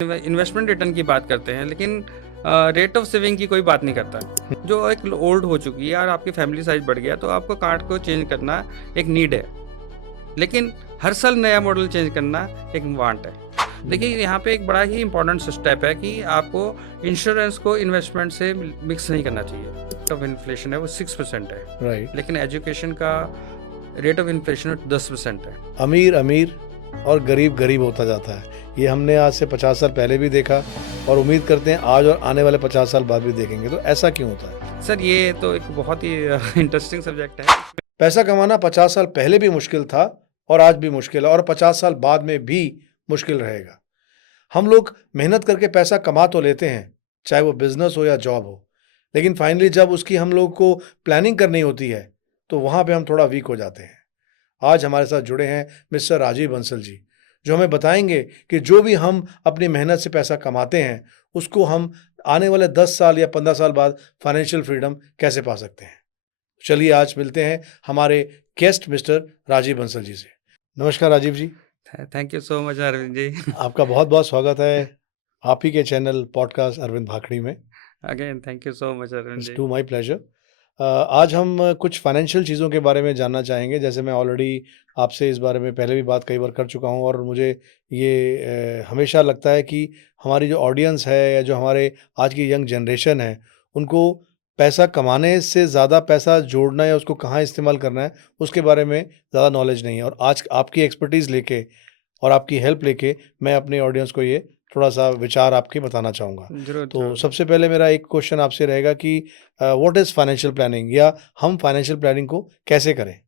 Investment return की बात करते हैं, लेकिन रेट ऑफ सेविंग की कोई बात नहीं करता। जो एक ओल्ड हो चुकी है और आपकी फैमिली साइज बढ़ गया, तो आपको कार्ड को चेंज करना एक नीड है, लेकिन हर साल नया मॉडल चेंज करना एक वांट है। देखिए, यहाँ पे एक बड़ा ही इंपॉर्टेंट स्टेप है कि आपको इंश्योरेंस को इन्वेस्टमेंट से मिक्स नहीं करना चाहिए। रेट ऑफ इन्फ्लेशन है वो 6% है, राइट। लेकिन एजुकेशन का रेट ऑफ इन्फ्लेशन 10% है। अमीर अमीर और गरीब गरीब होता जाता है। ये हमने आज से 50 साल पहले भी देखा और उम्मीद करते हैं आज और आने वाले 50 साल बाद भी देखेंगे। तो ऐसा क्यों होता है? सर, ये तो एक बहुत ही इंटरेस्टिंग सब्जेक्ट है। पैसा कमाना 50 साल पहले भी मुश्किल था और आज भी मुश्किल है और 50 साल बाद में भी मुश्किल रहेगा। हम लोग मेहनत करके पैसा कमा तो लेते हैं, चाहे वो बिजनेस हो या जॉब हो, लेकिन फाइनली जब उसकी हम लोग को प्लानिंग करनी होती है तो वहाँ पे हम थोड़ा वीक हो जाते हैं। आज हमारे साथ जुड़े हैं मिस्टर राजीव बंसल जी, जो हमें बताएंगे कि जो भी हम अपनी मेहनत से पैसा कमाते हैं उसको हम आने वाले 10 साल या 15 साल बाद फाइनेंशियल फ्रीडम कैसे पा सकते हैं। चलिए आज मिलते हैं हमारे गेस्ट मिस्टर राजीव बंसल जी से। नमस्कार Rajiv ji. Thank you so much Arvind ji. आपका बहुत बहुत स्वागत है आप ही के चैनल पॉडकास्ट अरविंद भाखड़ी में। Again thank you so much Arvind it's जी। To my pleasure. आज हम कुछ फाइनेंशियल चीज़ों के बारे में जानना चाहेंगे। जैसे मैं ऑलरेडी आपसे इस बारे में पहले भी बात कई बार कर चुका हूँ और मुझे ये हमेशा लगता है कि हमारी जो ऑडियंस है या जो हमारे आज की यंग जनरेशन है, उनको पैसा कमाने से ज़्यादा पैसा जोड़ना या उसको कहाँ इस्तेमाल करना है, उसके बारे में ज़्यादा नॉलेज नहीं है। और आज आपकी एक्सपर्टीज़ लेके और आपकी हेल्प लेके मैं अपनी ऑडियंस को ये थोड़ा-सा विचार आपके बताना चाहूँगा। ज़रूर, तो ज़रूर। सबसे पहले मेरा एक क्वेश्चन आपसे रहेगा कि व्हाट इज़ फाइनेंशियल प्लानिंग या हम फाइनेंशियल प्लानिंग को कैसे करें?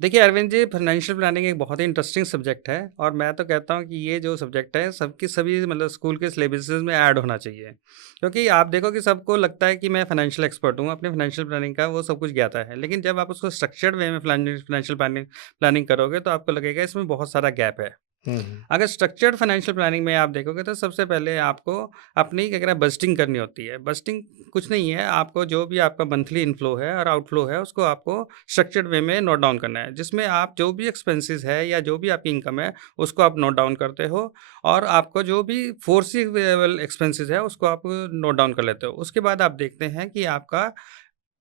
देखिए अरविंद जी, फाइनेंशियल प्लानिंग एक बहुत ही इंटरेस्टिंग सब्जेक्ट है और मैं तो कहता हूँ कि ये जो सब्जेक्ट है सबकी सभी मतलब स्कूल के सिलेबसेस में ऐड होना चाहिए। क्योंकि आप देखो कि सबको लगता है कि मैं फाइनेंशियल एक्सपर्ट हूँ, अपने फाइनेंशियल प्लानिंग का वो सब कुछ ज्ञाता है। लेकिन जब आप उसको स्ट्रक्चर्ड वे में फाइनेंशियल प्लानिंग प्लानिंग करोगे तो आपको लगेगा इसमें बहुत सारा गैप है। हुँ, हुँ। अगर स्ट्रक्चर्ड फाइनेंशियल प्लानिंग में आप देखोगे तो सबसे पहले आपको अपनी क्या कहना है बजटिंग करनी होती है। बजटिंग कुछ नहीं है, आपको जो भी आपका मंथली इनफ्लो है और आउटफ्लो है उसको आपको स्ट्रक्चर्ड वे में नोट डाउन करना है, जिसमें आप जो भी एक्सपेंसेस है या जो भी आपकी इनकम है उसको आप नोट डाउन करते हो और आपको जो भी फोर्सिबल एक्सपेंसेस है उसको आप नोट डाउन कर लेते हो। उसके बाद आप देखते हैं कि आपका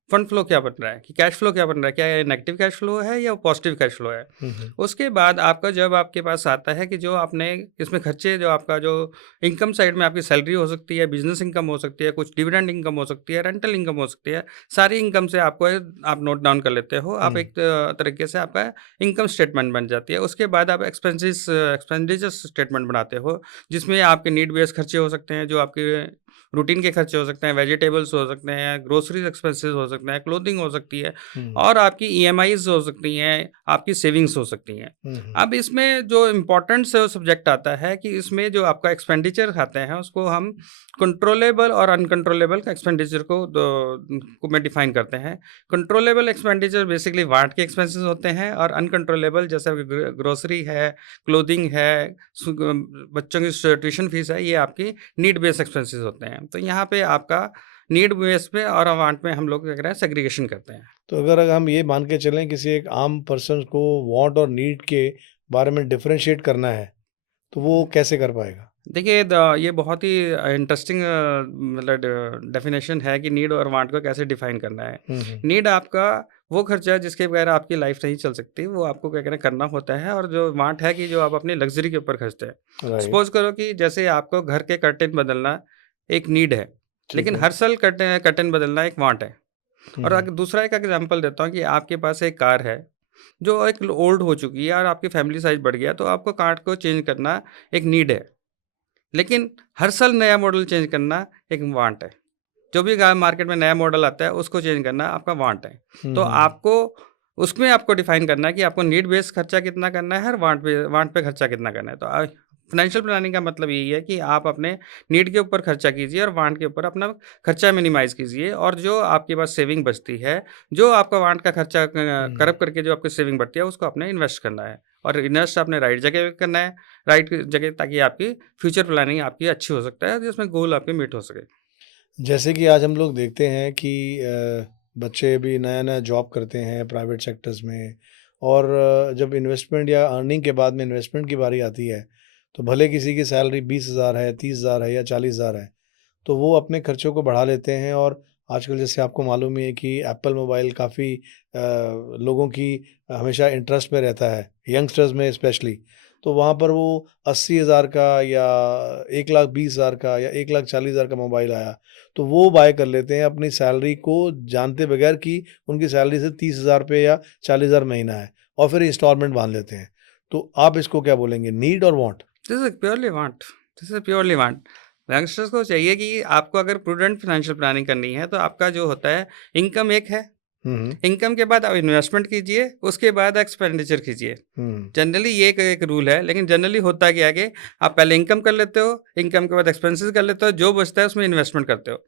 फंड फ्लो क्या बन रहा है, कि कैश फ्लो क्या बन रहा है, क्या ये नेगेटिव कैश फ्लो है या पॉजिटिव कैश फ्लो है। हुँ, हुँ। उसके बाद आपका जब आपके पास आता है कि जो आपने इसमें खर्चे जो आपका जो इनकम साइड में आपकी सैलरी हो सकती है, बिजनेस इनकम हो सकती है, कुछ डिविडेंड इनकम हो सकती है, रेंटल इनकम हो सकती है, सारी इनकम से आपको आप नोट डाउन कर लेते हो। आप हुँ, एक तरीके से आपका इनकम स्टेटमेंट बन जाती है। उसके बाद आप एक्सपेंडिचर स्टेटमेंट बनाते हो, जिसमें आपके नीड बेस्ड खर्चे हो सकते हैं, जो आपके रूटीन के खर्चे हो सकते हैं, वेजिटेबल्स हो सकते हैं, ग्रोसरीज एक्सपेंसेस हो सकते हैं, क्लोथिंग हो सकती है हुँ, और आपकी ईएमआईज़ हो सकती हैं, आपकी सेविंग्स हो सकती हैं। हुँ, हुँ, अब इसमें जो इम्पोर्टेंट सब्जेक्ट आता है कि इसमें जो आपका एक्सपेंडिचर खाते हैं उसको हम कंट्रोलेबल और अनकंट्रोलेबल का एक्सपेंडिचर को में डिफाइन करते हैं। कंट्रोलेबल एक्सपेंडिचर बेसिकली वांट के एक्सपेंसेस होते हैं और अनकंट्रोलेबल जैसे ग्रोसरी है, क्लोथिंग है, बच्चों की ट्यूशन फीस है, ये आपकी नीड बेस्ड एक्सपेंसेस होते हैं। तो यहाँ पे आपका नीड बेस पे और वांट में हम लोग क्या करें सेग्रीगेशन करते हैं। तो अगर हम ये मान के चलें किसी एक आम पर्सन को वांट और नीड के बारे में डिफरेंशिएट करना है, तो वो कैसे कर पाएगा? देखिए ये बहुत ही इंटरेस्टिंग मतलब डेफिनेशन है कि नीड और वांट को कैसे डिफाइन करना है। हुँ, हुँ। नीड आपका वो खर्चा है जिसके बगैर आपकी लाइफ नहीं चल सकती, वो आपको क्या कहना करना होता है। और जो वांट है कि जो आप अपनी लग्जरी के ऊपर खर्चते हैं। राइट, सपोज करो कि जैसे आपको घर के कर्टेन बदलना एक नीड है, ठीक लेकिन है। हर साल कर्टेन बदलना एक वांट है। हुँ, और हुँ, अगर दूसरा एक एग्जांपल देता हूँ कि आपके पास एक कार है जो एक ओल्ड हो चुकी है और आपकी फैमिली साइज बढ़ गया, तो आपको कार को चेंज करना एक नीड है, लेकिन हर साल नया मॉडल चेंज करना एक वांट है। जो भी गा मार्केट में नया मॉडल आता है उसको चेंज करना आपका वांट है। हुँ, तो हुँ, हुँ। आपको उसमें आपको डिफाइन करना है कि आपको नीड बेस्ड खर्चा कितना करना है और वांट पे खर्चा कितना करना है। तो फाइनेंशियल प्लानिंग का मतलब यही है कि आप अपने नीड के ऊपर खर्चा कीजिए और वांट के ऊपर अपना खर्चा मिनिमाइज कीजिए, और जो आपके पास सेविंग बचती है, जो आपका वांट का खर्चा हुँ। करप करके जो आपकी सेविंग बढ़ती है उसको आपने इन्वेस्ट करना है, और इन्वेस्ट आपने राइट जगह पे करना है, राइट जगह, ताकि आपकी फ्यूचर प्लानिंग आपकी अच्छी हो सकता है जिसमें गोल आपके मीट हो सके। जैसे कि आज हम लोग देखते हैं कि बच्चे भी नया-नया जॉब करते हैं प्राइवेट सेक्टर्स में और जब इन्वेस्टमेंट या अर्निंग के बाद में इन्वेस्टमेंट की बारी आती है, तो भले किसी की सैलरी 20,000 है, 30,000 है या 40,000 है, तो वो अपने खर्चों को बढ़ा लेते हैं। और आजकल जैसे आपको मालूम ही है कि एप्पल मोबाइल काफ़ी लोगों की हमेशा इंटरेस्ट में रहता है, यंगस्टर्स में स्पेशली। तो वहाँ पर वो 80,000 का या 1,20,000 का या 1,40,000 का मोबाइल आया, तो वो बाय कर लेते हैं अपनी सैलरी को जानते बगैर कि उनकी सैलरी से 30,000 रुपए या 40,000 महीना है, और फिर इंस्टॉलमेंट बाँध लेते हैं। तो आप इसको क्या बोलेंगे, नीड और want? This is purely want, this is purely want. Youngsters को चाहिए कि आपको अगर प्रूडेंट फाइनेंशियल प्लानिंग करनी है, तो आपका जो होता है, इनकम एक है, हुँ, हुँ। इनकम के बाद आप इन्वेस्टमेंट कीजिए, उसके बाद एक्सपेंडिचर कीजिए। हुँ, जनरली ये एक रूल है, लेकिन जनरली होता क्या है कि आप पहले इनकम कर लेते हो, इनकम के बाद एक्सपेंसेस कर लेते हो, जो बचता है उसमें इन्वेस्टमेंट करते हो।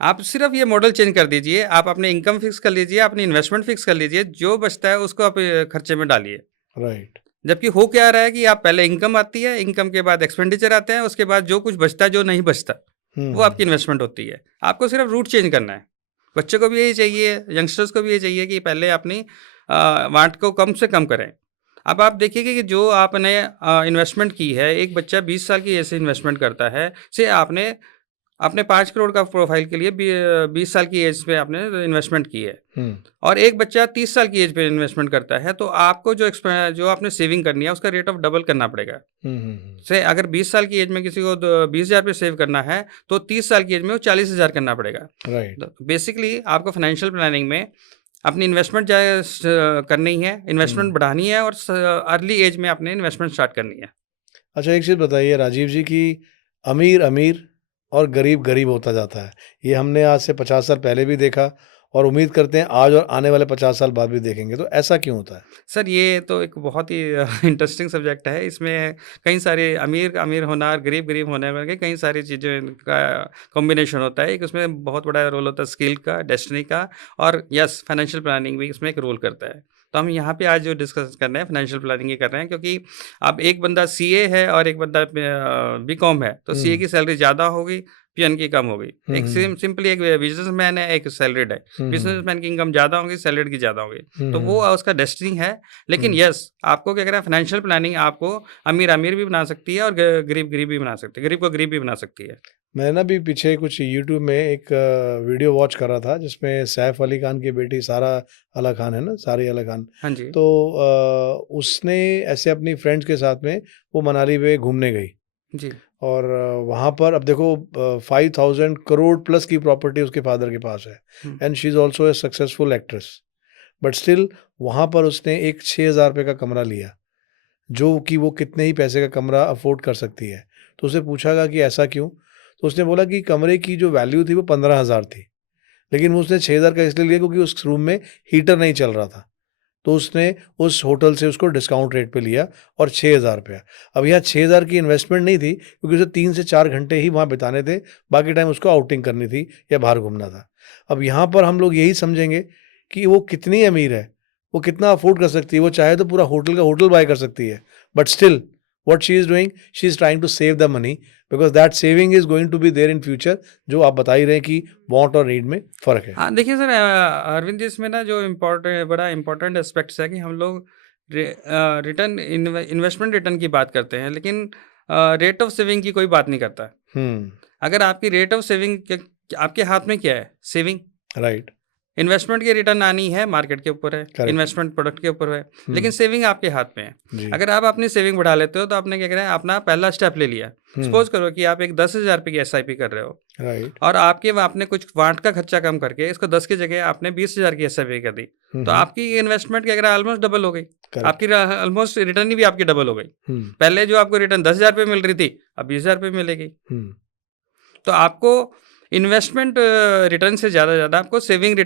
आप सिर्फ ये मॉडल चेंज कर दीजिए, आप अपने इनकम फिक्स कर लीजिए, अपनी इन्वेस्टमेंट फिक्स कर लीजिए, जो बचता है उसको आप खर्चे में डालिए। राइट। जबकि हो क्या रहा है कि आप पहले इनकम आती है, इनकम के बाद एक्सपेंडिचर आते हैं, उसके बाद जो कुछ बचता है, जो नहीं बचता, हुँ, वो हुँ। आपकी इन्वेस्टमेंट होती है। आपको सिर्फ रूट चेंज करना है। बच्चों को भी यही चाहिए, यंगस्टर्स को भी यही चाहिए कि पहले अपनी वांट को कम से कम करें। अब आप देखिए कि जो आपने इन्वेस्टमेंट की है, एक बच्चा 20 साल की एज से इन्वेस्टमेंट करता है, से आपने आपने 5 करोड़ का प्रोफाइल के लिए 20 साल की एज पे आपने इन्वेस्टमेंट की है, हुँ, और एक बच्चा 30 साल की एज पे इन्वेस्टमेंट करता है, तो आपको जो आपने सेविंग करनी है, उसका रेट ऑफ डबल करना पड़ेगा। हुँ, हुँ, हुँ। से अगर 20 साल की एज में किसी को 20,000 रुपये सेव करना है, तो 30 साल की एज में वो 40,000 करना पड़ेगा। राइट। तो बेसिकली आपको फाइनेंशियल प्लानिंग में अपनी इन्वेस्टमेंट करनी है, हुँ। इन्वेस्टमेंट बढ़ानी है, और अर्ली एज में आपने इन्वेस्टमेंट स्टार्ट करनी है। अच्छा, एक चीज़ बताइए राजीव जी कि अमीर-अमीर और गरीब-गरीब होता जाता है। ये हमने आज से 50 साल पहले भी देखा, और उम्मीद करते हैं आज और आने वाले 50 साल बाद भी देखेंगे। तो ऐसा क्यों होता है? सर, ये तो एक बहुत ही इंटरेस्टिंग सब्जेक्ट है। इसमें कई सारे अमीर का अमीर होना और गरीब-गरीब होने करके कई सारी चीज़ें का कॉम्बिनेशन होता है। एक उसमें बहुत बड़ा रोल होता है स्किल का, डेस्टिनी का, और यस, फाइनेंशियल प्लानिंग भी इसमें एक रोल करता है। तो हम यहाँ पे आज जो डिस्कस कर रहे हैं, फाइनेंशियल प्लानिंग ही कर रहे हैं, क्योंकि अब एक बंदा सीए है और एक बंदा बीकॉम है, तो सीए हुँ। की सैलरी ज़्यादा होगी, पीएन की कम होगी। हुँ, एक हुँ। सिंपली एक बिज़नेसमैन है, एक सैलरीड है। हुँ, हुँ। बिज़नेसमैन की इनकम ज़्यादा होगी, सैलरीड की ज़्यादा होगी। हुँ, तो वो हुँ। उसका डेस्टिनी है। लेकिन हुँ। यस, आपको क्या कहना है, फाइनेंशियल प्लानिंग आपको अमीर-अमीर भी बना सकती है और गरीब-गरीब भी बना सकती है, गरीब को गरीब भी बना सकती है। मैं ना भी पीछे कुछ यूट्यूब में एक वीडियो वॉच कर रहा था, जिसमें सैफ अली खान की बेटी सारा अली खान है ना, सारी अली खान। हाँ जी, तो उसने ऐसे अपनी फ्रेंड्स के साथ में वो मनाली में घूमने गई, जी, और वहाँ पर अब देखो 5,000 करोड़ प्लस की प्रॉपर्टी उसके फादर के पास है, हुँ, and she is also a successful actress. But still वहाँ पर उसने एक 6,000 रुपए का कमरा लिया, जो कि वो कितने ही पैसे का कमरा अफ़ोर्ड कर सकती है। तो उससे पूछा गया कि ऐसा क्यों? तो उसने बोला कि कमरे की जो वैल्यू थी वो 15,000 थी, लेकिन वो उसने 6,000 का इसलिए लिया क्योंकि उस रूम में हीटर नहीं चल रहा था। तो उसने उस होटल से उसको डिस्काउंट रेट पे लिया, और 6,000 रुपया। अब यहाँ 6,000 की इन्वेस्टमेंट नहीं थी, क्योंकि उसे 3 से 4 घंटे ही वहाँ बिताने थे, बाकी टाइम उसको आउटिंग करनी थी या बाहर घूमना था। अब यहाँ पर हम लोग यही समझेंगे कि वो कितनी अमीर है, वो कितना अफ़ोर्ड कर सकती है, वो चाहे तो पूरा होटल का होटल बाय कर सकती है। But still what she is doing, she is trying to save the money, because that saving is going to be there in future, जो आप बता ही रहे हैं कि वांट और नीड में फ़र्क है। हाँ, देखिए सर, अरविंद जी, इसमें ना जो बड़ा इम्पोर्टेंट एस्पेक्ट्स है कि हम लोग इन्वेस्टमेंट रिटर्न की बात करते हैं, लेकिन रेट ऑफ सेविंग की कोई बात नहीं करता। हुँ, अगर आपकी रेट ऑफ सेविंग आपके हाथ में क्या है? सेविंग। राइट, इन्वेस्टमेंट की रिटर्न आनी है, मार्केट के ऊपर है, करेक्ट। इन्वेस्टमेंट प्रोडक्ट के ऊपर है, लेकिन हुँ, सेविंग आपके हाथ में है। जी। अगर आप अपनी सेविंग बढ़ा लेते हो, तो आपने क्या करा है, अपना पहला स्टेप ले लिया। हुँ, सपोज़ करो कि आप एक 10,000 रुपए की एसआईपी कर रहे हो, राइट। और आपने कुछ वांट का खर्चा कम करके इसको 10 की जगह आपने 20,000 की एसआईपी कर दी। हुँ, तो हुँ, आपकी इन्वेस्टमेंट क्या करा, ऑलमोस्ट डबल हो गई। करेक्ट। आपकी ऑलमोस्ट रिटर्न भी आपकी डबल हो गई। हुँ, पहले जो आपको रिटर्न 10,000 रुपए मिल रही थी, अब 20,000 रुपए मिलेगी। हुँ, तो आपको इन्वेस्टमेंट रिटर्न से ज़्यादा आपको सेविंग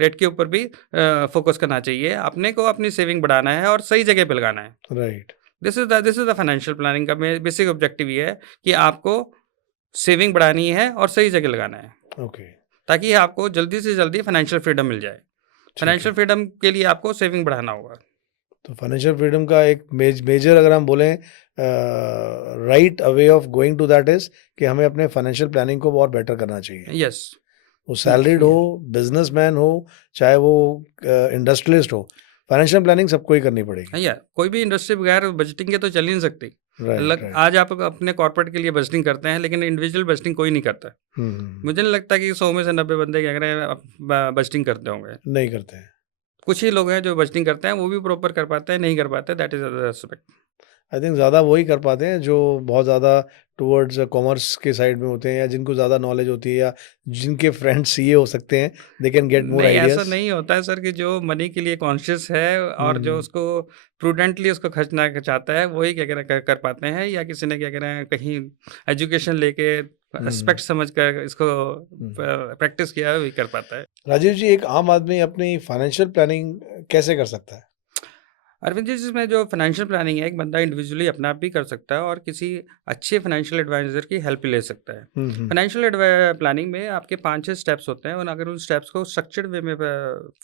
रेट के ऊपर भी फ़ोकस करना चाहिए। अपने को अपनी सेविंग बढ़ाना है और सही जगह पे लगाना है। Right, this is the financial planning का बेसिक ऑब्जेक्टिव ये है कि आपको सेविंग बढ़ानी है और सही जगह लगाना है, ओके, ताकि आपको जल्दी से जल्दी फाइनेंशियल फ्रीडम मिल जाए। ठीक है। फाइनेंशियल फ्रीडम के लिए आपको सेविंग बढ़ाना होगा। तो फाइनेंशियल फ्रीडम का एक मेजर अगर हम बोलें right way of going to that is कि हमें अपने फाइनेंशियल प्लानिंग को और बेटर करना चाहिए। यस। वो सैलरीड हो, या बिज़नेसमैन हो, चाहे वो इंडस्ट्रियलिस्ट हो, फाइनेंशियल प्लानिंग सबको ही करनी पड़ेगी। कोई भी इंडस्ट्री बगैर बजटिंग के तो चल ही नहीं सकती। Right, right. आज आप अपने कॉर्पोरेट के लिए बजटिंग करते हैं, लेकिन इंडिविजुअल बजटिंग कोई नहीं करता। मुझे नहीं लगता कि 100 में से 90 बंदे क्या करें बजटिंग करते होंगे। नहीं करते हैं। कुछ ही लोग हैं जो बजटिंग करते हैं, वो भी प्रॉपर कर पाते हैं, नहीं कर पाते, that is other aspect. I think ज़्यादा वही कर पाते हैं जो बहुत ज़्यादा टुवर्ड्स कॉमर्स के साइड में होते हैं, या जिनको ज़्यादा नॉलेज होती है, या जिनके फ्रेंड्स सीए हो सकते हैं, दे कैन गेट मोर नहीं, ऐसा आइडियाज़। नहीं होता है सर कि जो मनी के लिए कॉन्शियस है और जो हुँ, उसको प्रूडेंटली उसको खर्चना चाहता है, वही क्या कह रहे हैं कर कर पाते हैं, या किसी ने क्या कह रहे हैं कहीं एजुकेशन लेके हुँ, एस्पेक्ट समझ कर इसको हुँ। प्रैक्टिस किया है, वही कर पाता है। राजीव जी, एक आम आदमी अपनी फाइनेंशियल प्लानिंग कैसे कर सकता है? अरविंद जी, इसमें जो फाइनेंशियल प्लानिंग है, एक बंदा इंडिविजुअली अपना आप भी कर सकता है और किसी अच्छे फाइनेंशियल एडवाइजर की हेल्प ले सकता है। हुँ, हुँ। फाइनेंशियल प्लानिंग में आपके 5-6 स्टेप्स होते हैं और अगर उन स्टेप्स को स्ट्रक्चर्ड वे में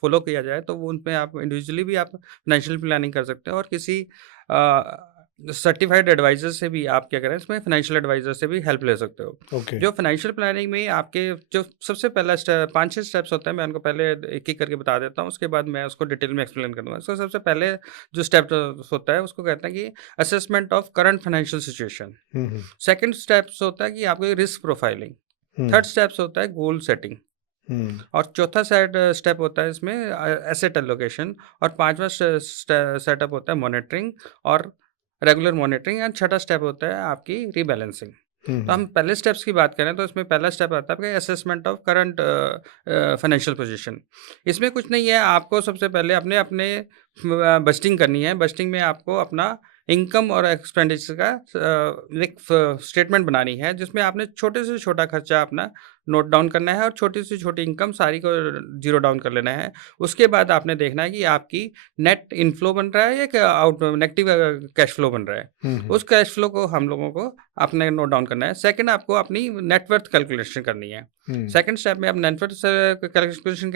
फॉलो किया जाए तो वो उनमें आप इंडिविजुअली भी आप फाइनेंशियल प्लानिंग कर सकते हैं और किसी सर्टिफाइड एडवाइजर से भी आप क्या करें, इसमें फाइनेंशियल एडवाइजर से भी हेल्प ले सकते हो। ओके। जो फाइनेंशियल प्लानिंग में आपके जो सबसे पहला स्टेप 5-6 स्टेप्स होते हैं, मैं उनको पहले एक-एक करके बता देता हूँ, उसके बाद मैं उसको डिटेल में एक्सप्लेन करूँगा। सो सबसे पहले जो स्टेप होता है उसको कहते हैं कि assessment of current financial situation. Hmm, hmm. Second steps होता है कि आपकी रिस्क प्रोफाइलिंग। हुँ, थर्ड स्टेप्स होता है गोल सेटिंग हुँ, और चौथा स्टेप होता है इसमें एसेट एलोकेशन और पांचवा सेटअप होता है मॉनिटरिंग और रेगुलर मॉनिटरिंग एंड छठा स्टेप होता है आपकी रीबैलेंसिंग। हुँ, तो हम हुँ, पहले स्टेप्स की बात करें तो इसमें पहला स्टेप आता है आपका assessment of current financial position. इसमें कुछ नहीं है, आपको सबसे पहले अपने अपने बजटिंग करनी है। बजटिंग में आपको अपना इनकम और एक्सपेंडिचर का एक स्टेटमेंट बनानी है, जिसमें आपने छोटे से छोटा खर्चा अपना नोट डाउन करना है और छोटी से छोटी इनकम सारी को जीरो डाउन कर लेना है। उसके बाद आपने देखना है कि आपकी नेट इनफ्लो बन रहा है या आउट नेगेटिव कैश फ्लो बन रहा है। हुँ, हुँ, उस कैश फ्लो को हम लोगों को आपने नोट डाउन करना है। सेकंड, आपको अपनी नेटवर्थ कैलकुलेशन करनी है। हुँ, सेकंड स्टेप में आप नेटवर्थ कैलकुलेशन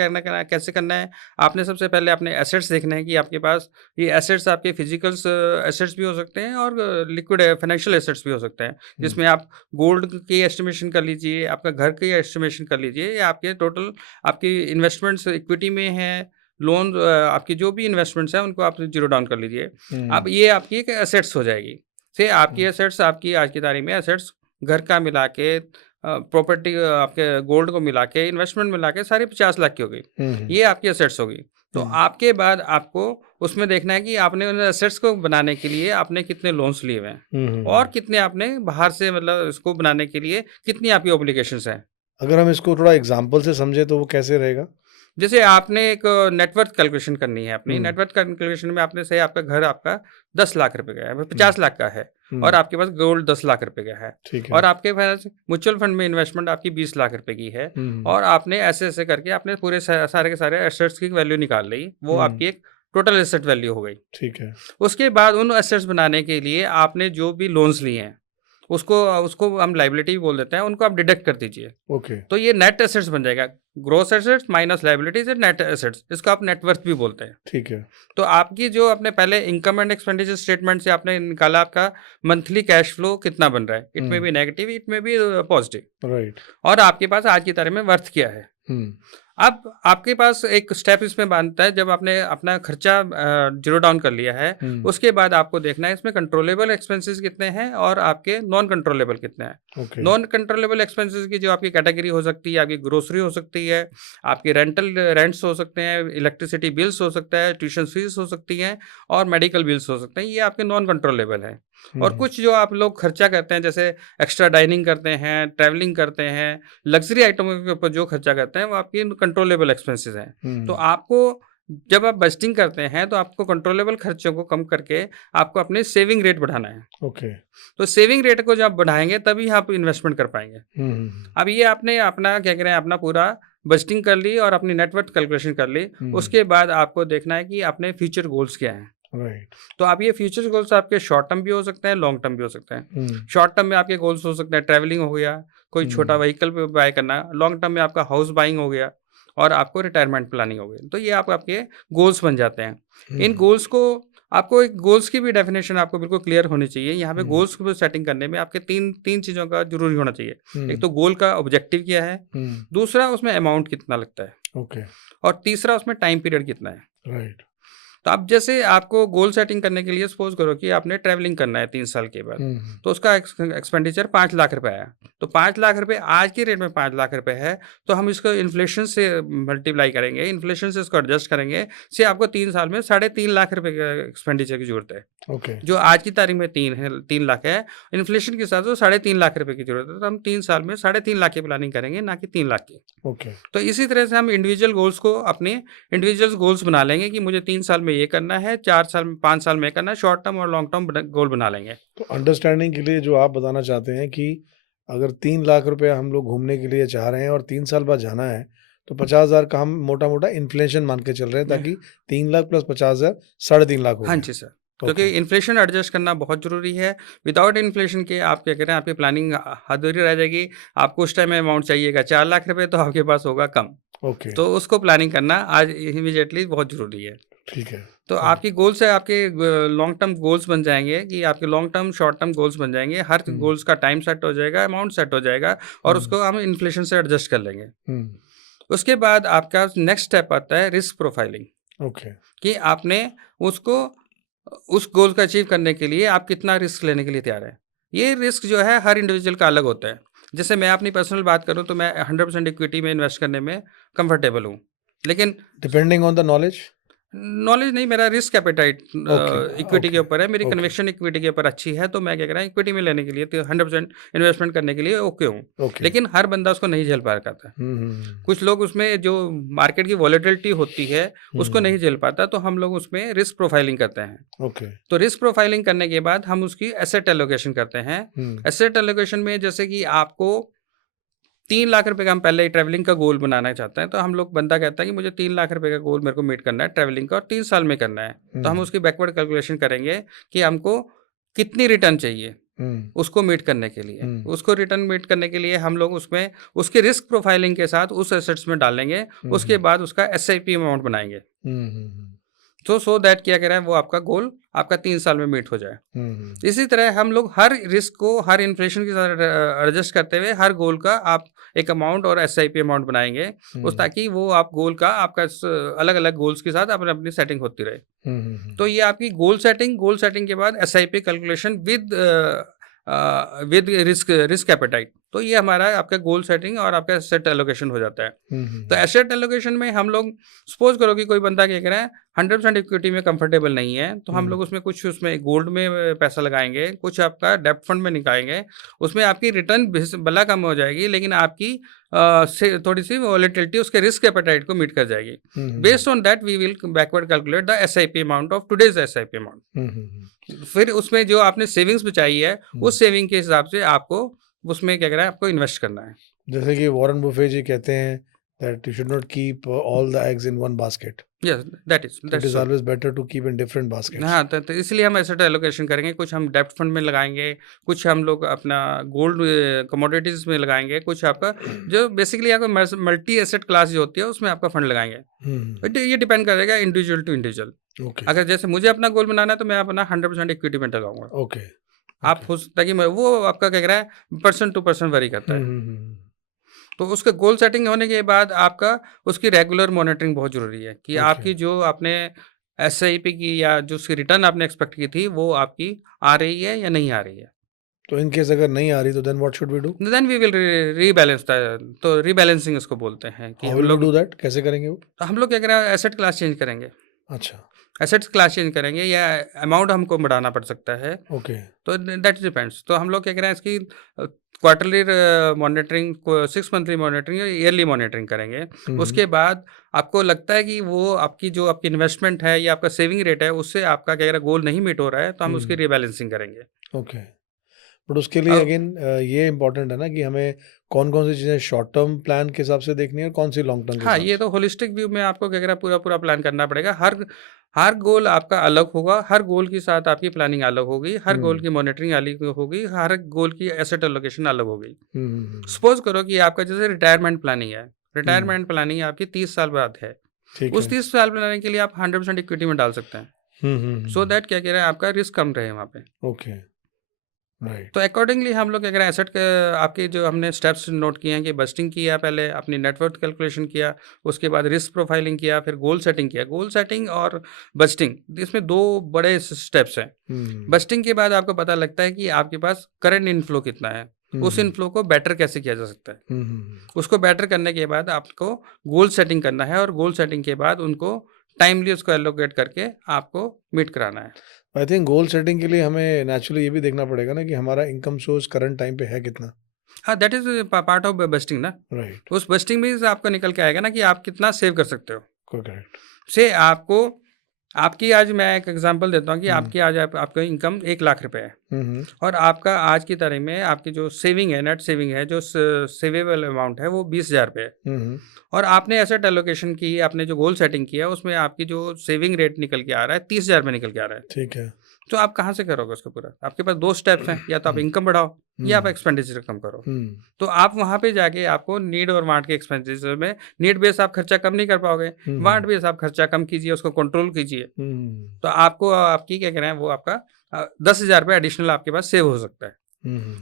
कैसे करना है, आपने सबसे पहले अपने एसेट्स देखने हैं कि आपके पास ये एसेट्स आपके फिजिकल्स एसेट्स भी हो सकते हैं और लिक्विड फाइनेंशियल एसेट्स भी हो सकते हैं, हुँ, जिसमें आप गोल्ड की एस्टिमेशन कर लीजिए, आपका घर की एस्टिमेशन कर लीजिए, या आपके टोटल आपकी इन्वेस्टमेंट्स इक्विटी में है, लोन आपकी जो भी इन्वेस्टमेंट्स हैं उनको आप जीरो डाउन कर लीजिए। हुँ, अब ये आपकी एक एसेट्स हो जाएगी। फिर आपकी हुँ, एसेट्स आपकी आज की तारीख में एसेट्स घर का मिला के प्रॉपर्टी आपके गोल्ड को मिला के इन्वेस्टमेंट मिला के सारी 50 लाख की हो गई। हुँ, हुँ, ये आपकी एसेट्स होगी। तो हुँ, आपके बाद आपको उसमें देखना है कि आपने उन एसेट्स को बनाने के लिए आपने कितने लोन्स लिए हुए हैं हुँ, हुँ, और हुँ। कितने आपने बाहर से मतलब इसको बनाने के लिए कितनी आपकी ऑब्लिगेशंस हैं। अगर हम इसको थोड़ा एग्ज़ाम्पल से समझें तो वो कैसे रहेगा? जैसे आपने एक नेटवर्थ कैलकुलेशन करनी है अपनी, हुँ, नेटवर्थ कैलकुलेशन में आपने से आपका घर आपका 10 लाख रुपए का है, हुँ, 50 लाख का है और हुँ, आपके पास गोल्ड 10 लाख रुपए का है ठीक है। और आपके पास म्यूचुअल फंड में इन्वेस्टमेंट आपकी 20 लाख रुपए की है हुँ, हुँ, और आपने ऐसे-ऐसे करके आपने पूरे सारे के सारे एसेट्स की वैल्यू निकाल ली, वो हुँ, आपकी एक टोटल एसेट वैल्यू हो गई। ठीक है। उसके बाद उन एसेट्स बनाने के लिए आपने जो भी लोन्स लिए हैं, उसको उसको हम लायबिलिटी बोल देते हैं, उनको आप डिडक्ट कर दीजिए। ओके। तो ये नेट एसेट्स बन जाएगा। Gross assets minus liabilities and net assets, इसको आप नेटवर्थ भी बोलते हैं। ठीक है। तो आपकी जो आपने पहले इनकम एंड एक्सपेंडिचर स्टेटमेंट से आपने निकाला आपका मंथली कैश फ्लो कितना बन रहा है, इट में हुँ, बी नेगेटिव, इट में बी पॉजिटिव, राइट। और आपके पास आज की तारीख में वर्थ क्या है। हुँ, अब आपके पास एक स्टेप इसमें बनता है, जब आपने अपना खर्चा जीरो डाउन कर लिया है, हुँ, उसके बाद आपको देखना है इसमें कंट्रोलेबल एक्सपेंसेस कितने हैं और आपके नॉन कंट्रोलेबल कितने हैं। ओके। नॉन कंट्रोलेबल एक्सपेंसेस की जो आपकी कैटेगरी हो सकती है, आपकी ग्रोसरी हो सकती है, आपके रेंट्स हो सकते हैं, इलेक्ट्रिसिटी बिल्स हो सकता है, ट्यूशन फीस हो सकती हैं और मेडिकल बिल्स हो सकते हैं, ये आपके नॉन कंट्रोलेबल हैं। हुँ, और हुँ, कुछ जो आप लोग खर्चा करते हैं, जैसे एक्स्ट्रा डाइनिंग करते हैं, ट्रैवलिंग करते हैं, लग्ज़री आइटमों के ऊपर जो खर्चा करते हैं, वो आपकी कंट्रोलेबल एक्सपेंसेस हैं। तो हुँ, आपको जब आप बजटिंग करते हैं, तो आपको कंट्रोलेबल खर्चों को कम करके आपको अपनी सेविंग रेट बढ़ाना है। ओके। तो सेविंग रेट को जब आप बढ़ाएँगे, तभी आप इन्वेस्टमेंट कर पाएँगे। हुँ, हुँ, अब ये आपने अपना क्या कह रहे हैं, अपना पूरा बजटिंग कर ली और अपनी नेटवर्थ कैलकुलेशन कर ली। हुँ, उसके बाद आपको देखना है कि अपने फ्यूचर गोल्स क्या हैं। राइट। तो आप ये फ्यूचर गोल्स आपके शॉर्ट टर्म भी हो सकते हैं, लॉन्ग टर्म भी हो सकते हैं। हुँ, शॉर्ट टर्म में आपके गोल्स हो सकते हैं ट्रैवलिंग हो गया, कोई छोटा हुँ, व्हीकल बाय करना, लॉन्ग टर्म में आपका हाउस बाइंग हो गया और आपको रिटायरमेंट प्लानिंग हो गई। तो ये आपके गोल्स बन जाते हैं। इन हुँ, गोल्स को आपको एक गोल्स की भी डेफिनेशन आपको बिल्कुल क्लियर होनी चाहिए। यहाँ पे हुँ, गोल्स को सेटिंग करने में आपके 3 चीज़ों का ज़रूरी होना चाहिए। एक हुँ, तो गोल का ऑब्जेक्टिव क्या है, हुँ, दूसरा उसमें अमाउंट कितना लगता है ओके, और तीसरा उसमें टाइम पीरियड कितना है। राइट। तो अब जैसे आपको गोल सेटिंग करने के लिए सपोज करो कि आपने ट्रैवलिंग करना है 3 साल के बाद, तो उसका एक्सपेंडिचर 5 लाख रुपए है। तो 5 लाख रुपए आज की रेट में 5 लाख रुपए है, तो हम इसको इन्फ्लेशन से मल्टीप्लाई करेंगे, इन्फ्लेशन से इसको एडजस्ट करेंगे, से आपको 3 साल में 3.5 लाख रुपए का एक्सपेंडिचर की ज़रूरत है। ओके, जो आज की तारीख में 3 लाख है, इन्फ्लेशन के साथ वो 3.5 लाख रुपए की ज़रूरत है, तो हम 3 साल में 3.5 लाख की प्लानिंग करेंगे, ना कि 3 लाख की। ओके, तो इसी तरह से हम इंडिविजुअल गोल्स को अपने इंडिविजुअल गोल्स बना लेंगे कि मुझे 3 साल में ये करना है, 4 साल में 5 साल में करना है, शॉर्ट टर्म और लॉन्ग टर्म गोल बना लेंगे। तो अंडरस्टैंडिंग के लिए जो आप बताना चाहते हैं कि अगर 3 लाख रुपए हम लोग घूमने के लिए चाह रहे हैं और 3 साल बाद जाना है, तो 50,000 का हम मोटा-मोटा इन्फ्लेशन मान के चल रहे हैं, ताकि 3 लाख प्लस 50,000 3.5 लाख हो हाँ गए। जी सर, ओके, क्योंकि इन्फ्लेशन एडजस्ट करना बहुत ज़रूरी है। विदाउट इन्फ्लेशन के आप क्या कह रहे हैं, आपकी प्लानिंग अधूरी रह जाएगी। आपको उस टाइम अमाउंट चाहिएगा 4 लाख रुपए, तो आपके पास होगा कम। ओके, तो उसको प्लानिंग करना आज इमीडिएटली बहुत ज़रूरी है। ठीक है। तो हाँ, आपकी गोल्स है, आपके लॉन्ग टर्म गोल्स बन जाएँगे कि आपके long term, short term goals बन जाएँगे। हर हुँ, गोल्स का टाइम सेट हो जाएगा, अमाउंट सेट हो जाएगा और हुँ, उसको हम इन्फ्लेशन से एडजस्ट कर लेंगे। हुँ, उसके बाद आपका नेक्स्ट स्टेप आता है रिस्क प्रोफाइलिंग, ओके, कि आपने उसको उस गोल को अचीव करने के लिए आप कितना रिस्क लेने के लिए तैयार हैं। ये रिस्क जो है हर इंडिविजुअल का अलग होता है। जैसे मैं अपनी पर्सनल बात करूँ तो मैं 100% इक्विटी में इन्वेस्ट करने में कंफर्टेबल हूँ। लेकिन depending on the knowledge? Knowledge नहीं, मेरा रिस्क एपेटाइट ओके, इक्विटी के ओके, ऊपर है। मेरी ओके, कन्विक्शन इक्विटी के ऊपर अच्छी है, तो मैं क्या कह रहा हूँ, इक्विटी में लेने के लिए तो 100% इन्वेस्टमेंट करने के लिए ओके हूँ। ओके। लेकिन हर बंदा उसको नहीं झेल पाता। हुँ, हुँ, कुछ लोग उसमें जो मार्केट की वॉलेटिलिटी होती है, उसको हुँ, नहीं झेल पाता, तो हम लोग उसमें रिस्क प्रोफाइलिंग करते हैं। ओके, तो रिस्क प्रोफाइलिंग करने के बाद हम उसकी एसेट एलोकेशन करते हैं। हुँ, एसेट एलोकेशन में जैसे कि आपको 3 लाख रुपए का हम पहले ही ट्रैवलिंग का गोल बनाना चाहते हैं, तो हम लोग बंदा कहता है कि मुझे 3 लाख रुपए का गोल मेरे को मीट करना है ट्रैवलिंग का और 3 साल में करना है। तो हम हुँ, उसकी बैकवर्ड कैलकुलेशन करेंगे कि हमको कितनी रिटर्न चाहिए हुँ, उसको मीट करने के लिए। हुँ, उसको रिटर्न मीट करने के लिए हम लोग उसमें उसकी रिस्क प्रोफाइलिंग के साथ उस एसेट्स में डालेंगे। हुँ, उसके हुँ, बाद उसका एसआईपी अमाउंट बनाएँगे। हुँ, हुँ, तो सो दैट क्या कह रहा है, वो आपका गोल आपका 3 साल में मीट हो जाए। हुँ, हुँ, इसी तरह हम लोग हर रिस्क को हर इन्फ्लेशन के साथ एडजस्ट करते हुए हर गोल का आप एक अमाउंट और एसआईपी अमाउंट बनाएँगे, उस हुँ, ताकि वो आप गोल का आपका अलग-अलग गोल्स के साथ अपनी-अपनी सेटिंग होती रहे। हुँ, हुँ, हुँ, तो ये आपकी गोल सेटिंग के बाद SIP calculation with risk risk appetite. तो ये हमारा आपका गोल सेटिंग और आपका एसेट एलोकेशन हो जाता है। हुँ, तो हुँ, एसेट एलोकेशन में हम लोग सपोज करो कि कोई बंदा क्या कह रहा है, 100% इक्विटी में कंफर्टेबल नहीं है, तो हम हुँ, लोग उसमें कुछ उसमें गोल्ड में पैसा लगाएँगे, कुछ आपका डेब्ट फंड में निकालेंगे। उसमें आपकी रिटर्न भला कम हो जाएगी, लेकिन आपकी से थोड़ी-सी वॉलेटिलिटी उसके रिस्क एपेटाइट को मीट कर जाएगी। हुँ, हुँ, based on that we will backward calculate the SIP amount of today's SIP amount. हुँ, हुँ, फिर उसमें जो आपने सेविंग्स बचाई है, हुँ। उस सेविंग के हिसाब से आपको उसमें क्या करना है, आपको इन्वेस्ट करना है। जैसे कि वॉरेन बुफे जी कहते हैं that you should not keep all the eggs in one basket, yes, it that's is so. Always better to keep in different baskets. हाँ, तो इसलिए हम एसेट एलोकेशन करेंगे, कुछ हम डेब्ट फंड में लगाएँगे, कुछ हम लोग अपना गोल्ड कमोडिटीज़ में लगाएँगे, कुछ आपका जो बेसिकली आपका मल्टी एसेट क्लास जो होती है, उसमें आपका फंड लगाएँगे। हम्म, बट ये डिपेंड करेगा इंडिविजुअल टू इंडिविजुअल। ओके, अगर जैसे मुझे अपना गोल बनाना है, तो मैं अपना 100% इक्विटी में लगाऊँगा। ओके, आप ओके, हो सकता है कि मैं वो आपका क्या कह रहा है, पर्सन टू पर्सन वेरी करता है। हम्म, तो उसका गोल सेटिंग होने के बाद आपका उसकी रेगुलर मॉनिटरिंग बहुत ज़रूरी है कि ओके। आपकी जो आपने एसआईपी की या जो उसकी रिटर्न आपने एक्सपेक्ट की थी, वो आपकी आ रही है या नहीं आ रही है। तो इन केस अगर नहीं आ रही तो then what should we do? Then we will rebalance तो रीबैलेंसिंग इसको बोलते हैं कि how will we do that? कैसे करेंगे वो? हम लोग क्या करें, एसेट क्लास चेंज करेंगे। अच्छा, एसेट्स क्लास चेंज करेंगे या अमाउंट हमको बढ़ाना पड़ सकता है। ओके, तो दैट डिपेंड्स। तो हम लोग क्या करें, इसकी क्वार्टरली मॉनिटरिंग को 6 मंथली मॉनिटरिंग या ईयरली मॉनिटरिंग करेंगे। हम्म, उसके बाद आपको लगता है कि वो आपकी जो आपकी इन्वेस्टमेंट है या आपका सेविंग रेट है, उससे आपका क्या कह रहा है गोल नहीं मीट हो रहा है, तो हम उसकी हम्म, रीबैलेंसिंग करेंगे। ओके। बट उसके लिए अब अगेन ये इम्पोर्टेंट है ना कि हमें कौन कौन सी चीज़ें शॉर्ट टर्म प्लान के हिसाब से देखनी है और कौन सी लॉन्ग टर्म के हाँ, हिसाब ये से। तो होलिस्टिक व्यू में आपको क्या कह रहा है पूरा-पूरा प्लान करना पड़ेगा। हर हर गोल आपका अलग होगा, हर गोल के साथ आपकी प्लानिंग अलग होगी, हर गोल हम्म, की मॉनिटरिंग अलग होगी, हर गोल की एसेट एलोकेशन अलग होगी। हम्म, सपोज़ करो कि आपका जैसे रिटायरमेंट प्लानिंग है, हम्म, रिटायरमेंट प्लानिंग आपकी 30 साल बाद है। ठीक उस है। 30 साल बनाने के लिए आप 100% इक्विटी में डाल सकते हैं। हुँ, सो दैट क्या कह रहा है, आपका रिस्क कम रहे वहाँ पे। Okay, right. तो अकॉर्डिंगली हम लोग अगर एसेट के आपके जो हमने स्टेप्स नोट किए हैं कि बस्टिंग किया पहले, अपनी नेटवर्थ कैलकुलेशन किया, उसके बाद रिस्क प्रोफाइलिंग किया, फिर गोल सेटिंग किया। गोल सेटिंग और बस्टिंग इसमें 2 बड़े स्टेप्स हैं। बस्टिंग के बाद आपको पता लगता है कि आपके पास करंट इनफ्लो कितना है, उस इनफ्लो को बेटर कैसे किया जा सकता है। उसको बेटर करने के बाद आपको गोल सेटिंग करना है और गोल सेटिंग के बाद उनको टाइमली उसको एलोकेट करके आपको मीट कराना है। आई थिंक गोल सेटिंग के लिए हमें नेचुरली ये भी देखना पड़ेगा ना कि हमारा इनकम सोर्स करंट टाइम पे है कितना। हाँ, that is part of busting ना। राइट। उस बस्टिंग में से आपको निकल के आएगा ना कि आप कितना सेव कर सकते हो। करेक्ट। से आपको आपकी आज मैं एक एग्जांपल देता हूँ कि आपकी आज आपका इनकम 1 लाख रुपए है और आपका आज की तारीख में आपकी जो सेविंग है, नेट सेविंग है, जो सेवेबल अमाउंट है वो 20,000 रुपये है। और आपने एसेट एलोकेशन की, आपने जो गोल सेटिंग किया उसमें आपकी जो सेविंग रेट निकल के आ रहा है 30,000 रुपये निकल के आ रहा है। ठीक है। तो आप कहाँ से करोगे उसको पूरा? आपके पास 2 स्टेप्स हैं, या तो आप इनकम बढ़ाओ या आप एक्सपेंडिचर कम करो। तो आप वहाँ पे जाके आपको नीड और वांट के एक्सपेंडिचर में नीड बेस आप खर्चा कम नहीं कर पाओगे, वांट बेस आप खर्चा कम कीजिए, उसको कंट्रोल कीजिए। तो आपको आपकी क्या कह रहे हैं वो आपका 10,000 रुपये एडिशनल आपके पास सेव हो सकता है।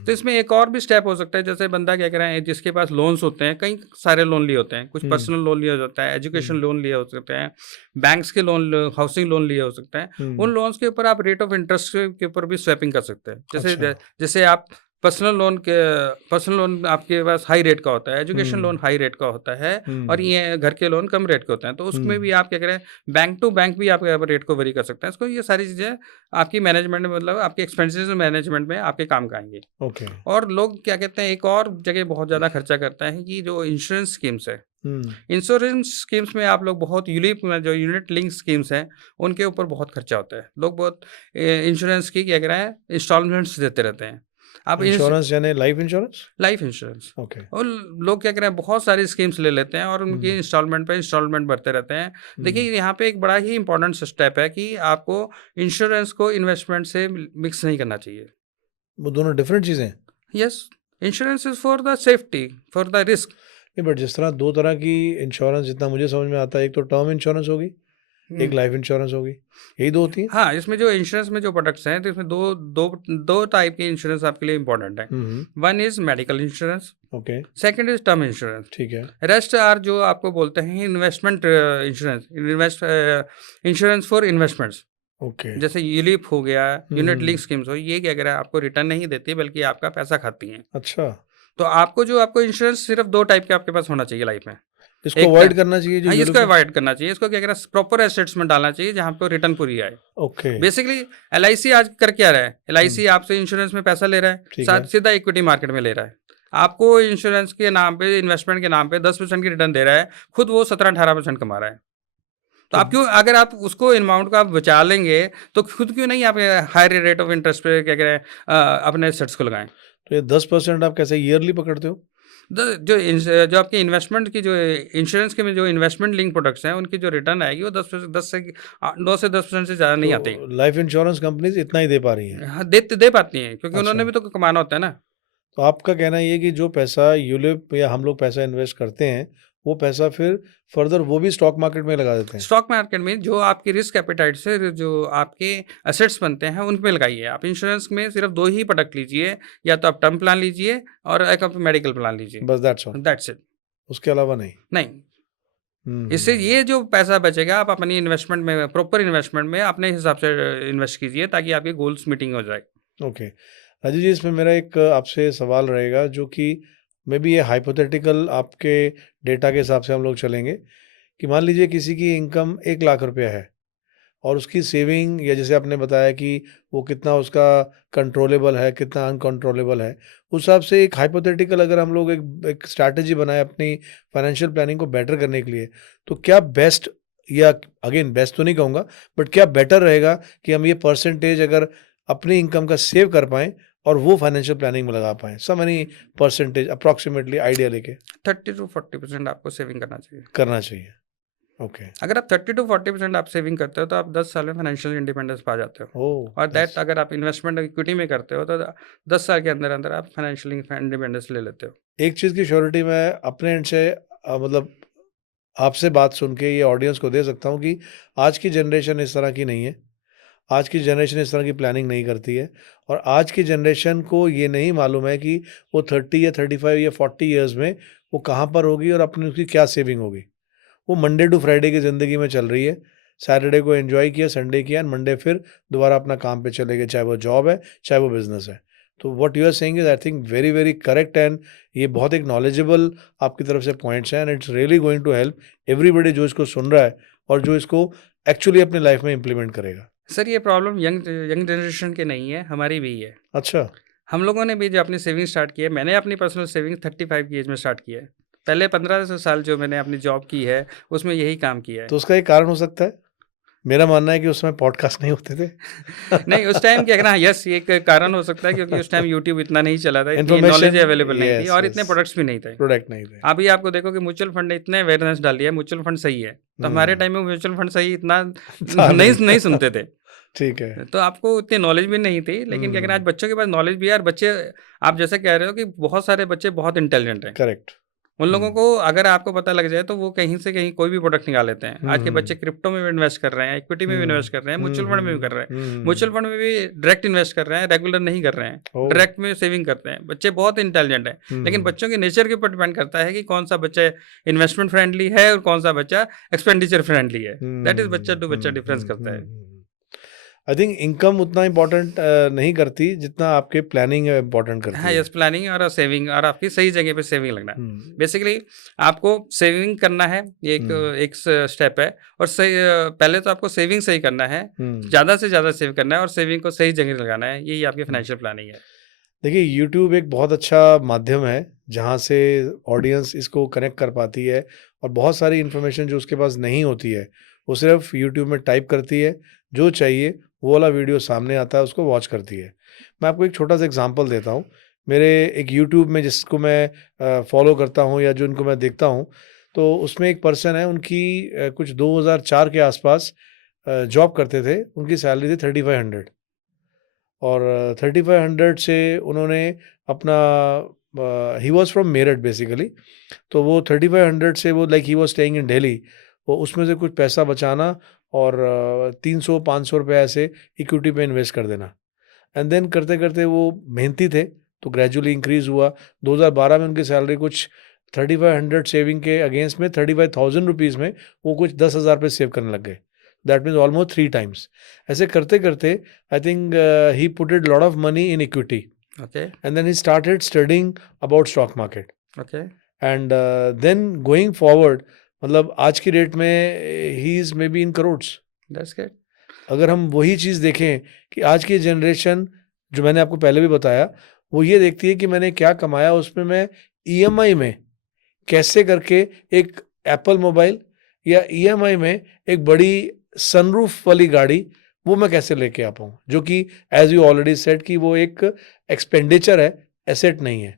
तो इसमें एक और भी स्टेप हो सकता है, जैसे बंदा क्या कह रहा है जिसके पास लोन्स होते हैं, कई सारे लोन लिए होते हैं, कुछ पर्सनल लोन लिया होता है, एजुकेशन लोन लिए हो सकते हैं, बैंक्स के लोन, हाउसिंग लोन लिए हो सकते हैं। उन लोन्स के ऊपर आप रेट ऑफ इंटरेस्ट के ऊपर भी स्वैपिंग कर सकते हैं। जैसे अच्छा। जैसे आप पर्सनल लोन आपके पास हाई रेट का होता है, एजुकेशन लोन हाई रेट का होता है और ये घर के लोन कम रेट के होते हैं। तो उसमें भी आप क्या करें, बैंक टू बैंक भी आप रेट को वेरी कर सकते हैं। इसको ये सारी चीज़ें आपकी मैनेजमेंट में, मतलब आपके एक्सपेंसेस मैनेजमेंट में आपके काम का आएंगे। ओके। और लोग क्या कहते हैं, एक और जगह बहुत ज़्यादा खर्चा करता है कि जो इंश्योरेंस स्कीम्स है। इंश्योरेंस स्कीम्स में आप लोग बहुत जो यूनिट लिंक स्कीम्स हैं उनके ऊपर बहुत खर्चा होता है। लोग बहुत इंश्योरेंस की क्या कह रहे हैं, इंस्टॉलमेंट्स देते रहते हैं। आप इंश्योरेंस यानी life insurance? Life insurance. Okay. और लोग क्या कह रहे हैं, बहुत सारी स्कीम्स ले लेते हैं और उनकी इंस्टॉलमेंट पे इंस्टॉलमेंट भरते रहते हैं। देखिए यहाँ पे एक बड़ा ही इंपॉर्टेंट स्टेप है कि आपको इंश्योरेंस को इन्वेस्टमेंट से मिक्स नहीं करना चाहिए। वो दोनों डिफरेंट चीज़ें हैं? Yes, insurance is for the safety, for the risk. नहीं, बट जिस तरह 2 तरह की इंश्योरेंस जितना मुझे समझ में आता है, एक तो टर्म इंश्योरेंस होगी, एक लाइफ इंश्योरेंस होगी, यही 2 होती है? हाँ, इसमें जो इंश्योरेंस में जो प्रोडक्ट्स हैं तो इसमें दो टाइप के इंश्योरेंस आपके लिए इंपॉर्टेंट है। One is medical insurance, okay. Second is term insurance. ठीक है। रेस्ट आर जो आपको बोलते हैं investment insurance, insurance for investments. Okay. जैसे यूलिप हो गया, यूनिट लिंक स्कीम्स हो, ये क्या कह रहा है, आपको रिटर्न नहीं देती बल्कि आपका पैसा खाती हैं। अच्छा। तो आपको इंश्योरेंस सिर्फ 2 टाइप के आपके पास होना चाहिए लाइफ में। इसको एक अवॉइड करना चाहिए जो हाँ, इसको यूरोप में? अवॉइड करना चाहिए। इसको क्या कह रहा है, प्रॉपर एसेट्स में डालना चाहिए जहाँ पे रिटर्न पूरी आए। ओके। बेसिकली एलआईसी आज कर क्या रहा है, एलआईसी आपसे इंश्योरेंस में पैसा ले रहा है, ठीक है। सीधा इक्विटी मार्केट में ले रहा है। आपको इंश्योरेंस के नाम पे, इन्वेस्टमेंट के नाम पे 10% की रिटर्न दे रहा है, खुद वो 17-18% कमा रहा है। तो आप क्यों, अगर आप उसको अमाउंट को आप बचा लेंगे तो खुद क्यों नहीं आप हायर रेट ऑफ इंटरेस्ट पे क्या करें अपने सेट्स को लगाएं। तो ये 10% आप कैसे ईयरली पकड़ते हो? जो आपकी इन्वेस्टमेंट की, जो इंश्योरेंस के में जो इन्वेस्टमेंट लिंक प्रोडक्ट्स हैं उनकी जो रिटर्न आएगी वो 9 से 10% से ज़्यादा नहीं आती। तो लाइफ इंश्योरेंस कंपनीज इतना ही दे पा रही हैं? हाँ, दे पाती हैं क्योंकि उन्होंने अच्छा। भी तो कमाना होता है ना। तो आपका कहना ये है कि जो पैसा यूलिप या हम लोग पैसा इन्वेस्ट करते हैं, वो पैसा फिर फर्दर वो भी स्टॉक मार्केट में लगा देते हैं? स्टॉक मार्केट में जो आपकी रिस्क एपेटाइट से जो आपके एसेट्स बनते हैं उनपे लगाइए। आप इंश्योरेंस में सिर्फ 2 ही प्रोडक्ट लीजिए, या तो आप टर्म प्लान लीजिए और एक आप मेडिकल प्लान लीजिए। बस दैट्स ऑल? That's it. उसके अलावा नहीं? नहीं, इससे ये जो पैसा बचेगा आप अपनी इन्वेस्टमेंट में, प्रॉपर इन्वेस्टमेंट में अपने हिसाब से इन्वेस्ट कीजिए ताकि आपके गोल्स मीटिंग हो जाए। ओके। राजू जी, इसमें मेरा एक आपसे सवाल रहेगा जो कि मे बी ये हाइपोथेटिकल आपके डेटा के हिसाब से हम लोग चलेंगे कि मान लीजिए किसी की इनकम 1 लाख रुपया है और उसकी सेविंग, या जैसे आपने बताया कि वो कितना उसका कंट्रोलेबल है, कितना अनकंट्रोलेबल है, उस हिसाब से एक हाइपोथेटिकल अगर हम लोग एक स्ट्रैटेजी बनाए अपनी फाइनेंशियल प्लानिंग को बेटर करने के लिए, तो क्या बेस्ट, या अगेन बेस्ट तो नहीं कहूँगा, बट क्या बेटर रहेगा कि हम ये परसेंटेज अगर अपनी इनकम का सेव कर पाएँ और वो फाइनेंशियल प्लानिंग में लगा पाएँ? Some any percentage approximately idea लेके 30-40% आपको सेविंग करना चाहिए। करना चाहिए। ओके। अगर आप 30-40% आप सेविंग करते हो तो आप 10 साल में फाइनेंशियल इंडिपेंडेंस पा जाते हो। ओह! और दैट नाइस। अगर आप इन्वेस्टमेंट इक्विटी में करते हो तो 10 साल के अंदर अंदर आप फाइनेंशियल इंडिपेंडेंस ले लेते हो। एक चीज़ की श्योरिटी मैं अपने एंड से मतलब आपसे बात सुन के ये ऑडियंस को दे सकता हूँ कि आज की जनरेशन इस तरह की नहीं है। आज की जनरेशन इस तरह की प्लानिंग नहीं करती है और आज की जनरेशन को ये नहीं मालूम है कि वो 30 या 35 या 40 इयर्स में वो कहाँ पर होगी और अपनी उसकी क्या सेविंग होगी। वो मंडे टू फ्राइडे की ज़िंदगी में चल रही है। सैटरडे को एन्जॉय किया, संडे किया एंड मंडे फिर दोबारा अपना काम पे चले गए, चाहे वो जॉब है, चाहे वो बिज़नेस है। तो what you are saying is I think very, very correct and ये बहुत एक नॉलेजेबल आपकी तरफ से पॉइंट्स हैं and it's really going to help everybody जो इसको सुन रहा है और जो इसको एक्चुअली अपनी लाइफ में इम्प्लीमेंट करेगा। सर ये प्रॉब्लम यंग यंग जनरेशन की नहीं है, हमारी भी है। अच्छा, हम लोगों ने भी जो अपनी सेविंग स्टार्ट की है, मैंने अपनी पर्सनल सेविंग 35 की एज में स्टार्ट की है। पहले 15 साल जो मैंने अपनी जॉब की है, उसमें यही काम किया है। तो उसका एक कारण हो सकता है? मेरा मानना है कि उस समय पॉडकास्ट नहीं होते थे। नहीं, उस टाइम क्या कहना, यस, ये एक कारण हो सकता है क्योंकि उस टाइम यूट्यूब इतना नहीं चला था, इतनी नॉलेज इन्फॉर्मेशन अवेलेबल नहीं थी यस, और इतने यस, प्रोडक्ट्स भी नहीं थे। प्रोडक्ट नहीं थे। अभी आपको देखो कि म्यूचुअल फंड ने इतने अवेयरनेस डाली है, म्यूचुअल फंड सही है। तो हमारे हुँ, टाइम में म्यूचुअल फंड सही इतना था नहीं नहीं। नहीं सुनते थे। ठीक है। तो आपको उतनी नॉलेज भी नहीं थी, लेकिन क्या कहना, आज हुँ, बच्चों के पास नॉलेज भी है और बच्चे, आप जैसे कह रहे हो कि बहुत सारे बच्चे बहुत इंटेलिजेंट हैं। करेक्ट। उन लोगों हुँ, को अगर आपको पता लग जाए तो वो कहीं से कहीं कोई भी प्रोडक्ट निकाल लेते हैं। हुँ, आज के बच्चे हुँ, क्रिप्टो में भी इन्वेस्ट कर रहे हैं, इक्विटी में भी हुँ, इन्वेस्ट कर रहे हैं, हुँ, म्यूचुअल फंड में भी कर हुँ, रहे हैं। म्यूचुअल हुँ, फंड में भी डायरेक्ट इन्वेस्ट कर रहे हैं, रेगुलर नहीं कर रहे हैं, ओह! डायरेक्ट में सेविंग करते हैं। बच्चे बहुत इंटेलिजेंट हैं, हुँ, लेकिन हुँ, बच्चों के नेचर के ऊपर डिपेंड करता है कि कौन सा बच्चा इन्वेस्टमेंट फ्रेंडली है और कौन सा बच्चा एक्सपेंडिचर फ्रेंडली है। दैट इज बच्चा हुँ, टू बच्चा हुँ, डिफरेंस हुँ, करता हुँ, है। हुँ। आई थिंक इनकम उतना इम्पोर्टेंट नहीं करती जितना आपके प्लानिंग इम्पोर्टेंट हाँ, करती है। यस, प्लानिंग और सेविंग और आपकी सही जगह पे सेविंग लगना। हुँ, बेसिकली आपको सेविंग करना है, ये एक हुँ, एक स्टेप है। और सही पहले तो आपको सेविंग सही करना है, हुँ, ज़्यादा से ज़्यादा सेव करना है और सेविंग को सही जगह लगाना है। यही आपकी हुँ। फाइनेंशियल प्लानिंग है। देखिए यूट्यूब एक बहुत अच्छा माध्यम है, जहाँ से ऑडियंस इसको कनेक्ट कर पाती है और बहुत सारी इन्फॉर्मेशन जो उसके पास नहीं होती है, वो सिर्फ़ यूट्यूब में टाइप करती है, जो चाहिए वो वाला वीडियो सामने आता है, उसको वॉच करती है। मैं आपको एक छोटा-सा एग्ज़ाम्पल देता हूँ। मेरे एक यूट्यूब में जिसको मैं फ़ॉलो करता हूँ या जो उनको मैं देखता हूँ, तो उसमें एक पर्सन है, उनकी कुछ 2004 के आस-पास जॉब करते थे, उनकी सैलरी थी 3500 और 3500 से उन्होंने अपना he was from Meerut basically, तो वो 3500 से वो like he was staying in Delhi, वो उसमें से कुछ पैसा बचाना और 300-500 रुपए ऐसे इक्विटी पे इन्वेस्ट कर देना एंड देन करते-करते वो मेहनती थे, तो ग्रेजुअली इंक्रीज़ हुआ। 2012 में उनकी सैलरी कुछ 3500 सेविंग के अगेंस्ट में 35,000 रुपीज़ में वो कुछ 10,000 रुपए सेव करने लग गए। That means almost 3 times. ऐसे करते-करते I think he putted lot of money in equity okay, and then he started studying about stock market okay, and then going forward मतलब आज की डेट में he is maybe in crores. That's good. अगर हम वही चीज़ देखें कि आज की जनरेशन जो मैंने आपको पहले भी बताया, वो ये देखती है कि मैंने क्या कमाया उसमें मैं ईएमआई में कैसे करके एक एप्पल मोबाइल या ईएमआई में एक बड़ी सनरूफ वाली गाड़ी वो मैं कैसे लेके आ पाऊँ? जो कि एज़ यू ऑलरेडी सेड कि वो एक एक्सपेंडिचर है, एसेट नहीं है।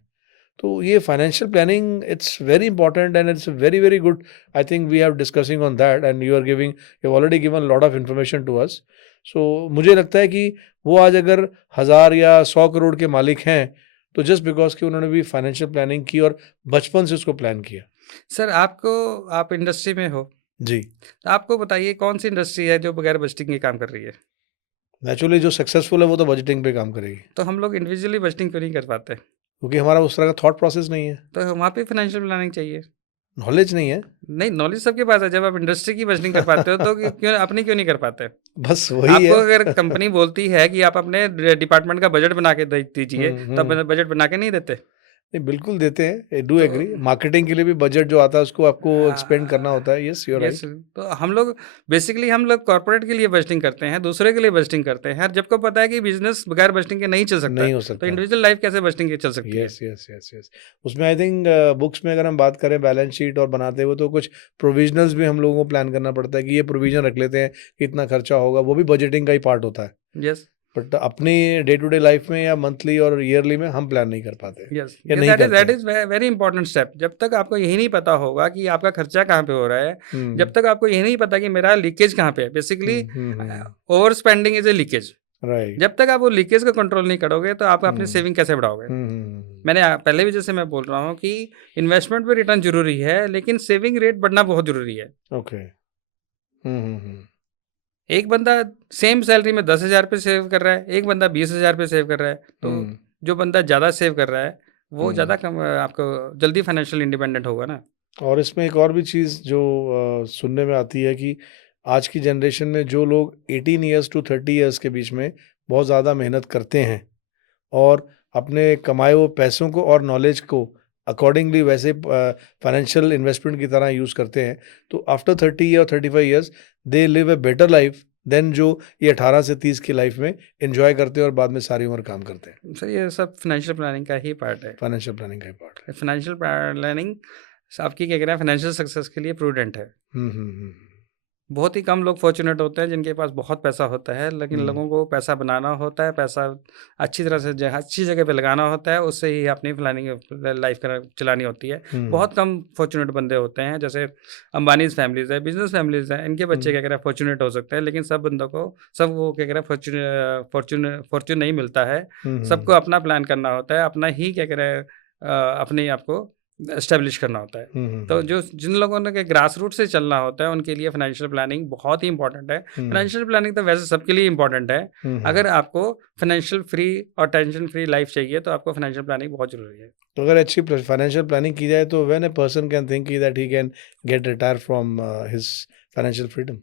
तो ये financial planning it's very important and it's very very good I think we have discussing on that and you are giving you already given lot of information to us so मुझे लगता है कि वो आज अगर 1000 या 100 करोड़ के मालिक हैं तो जस्ट बिकॉज कि उन्होंने भी फाइनेंशियल प्लानिंग की और बचपन से उसको प्लान किया। सर आप इंडस्ट्री में हो, जी, तो आपको बताइए कौन सी इंडस्ट्री है जो बगैर बजटिंग के काम कर रही है? नेचुरली जो सक्सेसफुल है वो तो बजटिंग पे काम करेगी तो हम लोग इंडिविजुअली बजटिंग क्यों नहीं कर पाते? क्योंकि हमारा उस तरह का थॉट प्रोसेस नहीं है, तो वहाँ पे फाइनेंशियल प्लानिंग चाहिए। नॉलेज नहीं है। नहीं, नॉलेज सबके पास है। जब आप इंडस्ट्री की बजटिंग कर पाते हो तो क्यों अपनी क्यों नहीं कर पाते? बस वही आपको है। अगर कंपनी बोलती है कि आप अपने डिपार्टमेंट का बजट बना के दे दीजिए, हम्म तो आप हम्म बजट बना के नहीं देते। नहीं, बिल्कुल देते हैं, आई डू तो एग्री। मार्केटिंग के लिए भी बजट जो आता है उसको आपको एक्सपेंड करना होता है। Yes, you are yes, right. तो हम लोग कॉर्पोरेट के लिए बजटिंग करते हैं, दूसरे के लिए बजटिंग करते हैं। जबको पता है कि बिजनेस बगैर बजटिंग के नहीं चल सकता, नहीं हो तो सकता। इंडिविजुअल लाइफ कैसे बजटिंग के चल सकती है? Yes, yes, yes, yes. उसमें आई थिंक बुक्स में अगर हम बात करें बैलेंस शीट और बनाते हुए तो कुछ प्रोविजनल्स भी हम लोगों को प्लान करना पड़ता है कि ये प्रोविज़न रख लेते हैं, कि इतना खर्चा होगा, वो भी बजटिंग का ही पार्ट होता है। यस, बट अपनी डे टू डे लाइफ में या मंथली और ईयरली में हम प्लान नहीं कर पाते यस, या ये नहीं करते दैट हैं। Is very important step. जब तक आपको यही नहीं पता होगा कि आपका खर्चा कहाँ पे हो रहा है, हुँ, जब तक आपको ये नहीं पता कि मेरा लीकेज कहाँ पे है, basically hmm. Over spending is a leakage. Right. जब तक आप वो लीकेज को कंट्रोल नहीं करोगे, तो आप अपनी हुँ, सेविंग कैसे बढ़ाओगे? हुँ। मैंने पहले भी जैसे मैं बोल रहा हूँ कि इन्वेस्टमेंट पे रिटर्न ज़रूरी है, लेकिन सेविंग रेट बढ़ना बहुत ज़रूरी है। ओके। हुँ, हुँ, हुँ। एक बंदा सेम सैलरी में 10,000 रुपये सेव कर रहा है, एक बंदा 20,000 रुपये सेव कर रहा है, तो जो बंदा ज़्यादा सेव कर रहा है वो ज़्यादा कम आपको जल्दी फाइनेंशियल इंडिपेंडेंट होगा ना। और इसमें एक और भी चीज़ जो सुनने में आती है कि आज की जनरेशन में जो लोग 18 ईयर्स टू 30 ईयर्स के बीच में बहुत ज़्यादा मेहनत करते हैं और अपने कमाए हुए पैसों को और नॉलेज को अकॉर्डिंगली वैसे फाइनेंशियल इन्वेस्टमेंट की तरह यूज़ करते हैं, तो आफ्टर 30 या 35 years they live a better life than जो ये 18 से 30 की लाइफ में एंजॉय करते हैं और बाद में सारी उम्र काम करते हैं। सर ये सब फाइनेंशियल प्लानिंग का ही पार्ट है। फाइनेंशियल प्लानिंग का ही पार्ट है। फाइनेंशियल प्लानिंग आपकी क्या कह रहे हैं फाइनेंशियल सक्सेस के लिए प्रूडेंट है। बहुत ही कम लोग फॉर्चुनेट होते हैं जिनके पास बहुत पैसा होता है, लेकिन लोगों को पैसा बनाना होता है, पैसा अच्छी तरह से अच्छी जगह पे लगाना होता है, उससे ही अपनी प्लानिंग लाइफ चलानी होती है। बहुत कम फॉर्चुनेट बंदे होते हैं, जैसे अंबानीज फैमिलीज है, बिजनेस फैमिलीज है, इनके बच्चे क्या कह रहे हैं फॉर्चुनेट हो सकते हैं, लेकिन सब बंदों को सब वो क्या कह रहे हैं फॉर्चून नहीं मिलता है। सबको अपना प्लान करना होता है, अपना ही क्या कह रहे हैं अपने आप को एस्टेब्लिश करना होता है। तो जो जिन लोगों ने ग्रास रूट से चलना होता है उनके लिए फाइनेंशियल प्लानिंग बहुत ही इंपॉर्टेंट है। फाइनेंशियल प्लानिंग तो वैसे सबके लिए इंपॉर्टेंट है। अगर आपको फाइनेंशियल फ्री और टेंशन फ्री लाइफ चाहिए तो आपको फाइनेंशियल प्लानिंग बहुत जरूरी है। तो अगर अच्छी फाइनेंशियल प्लानिंग की जाए तो when a person can think that he can get retire from his financial freedom.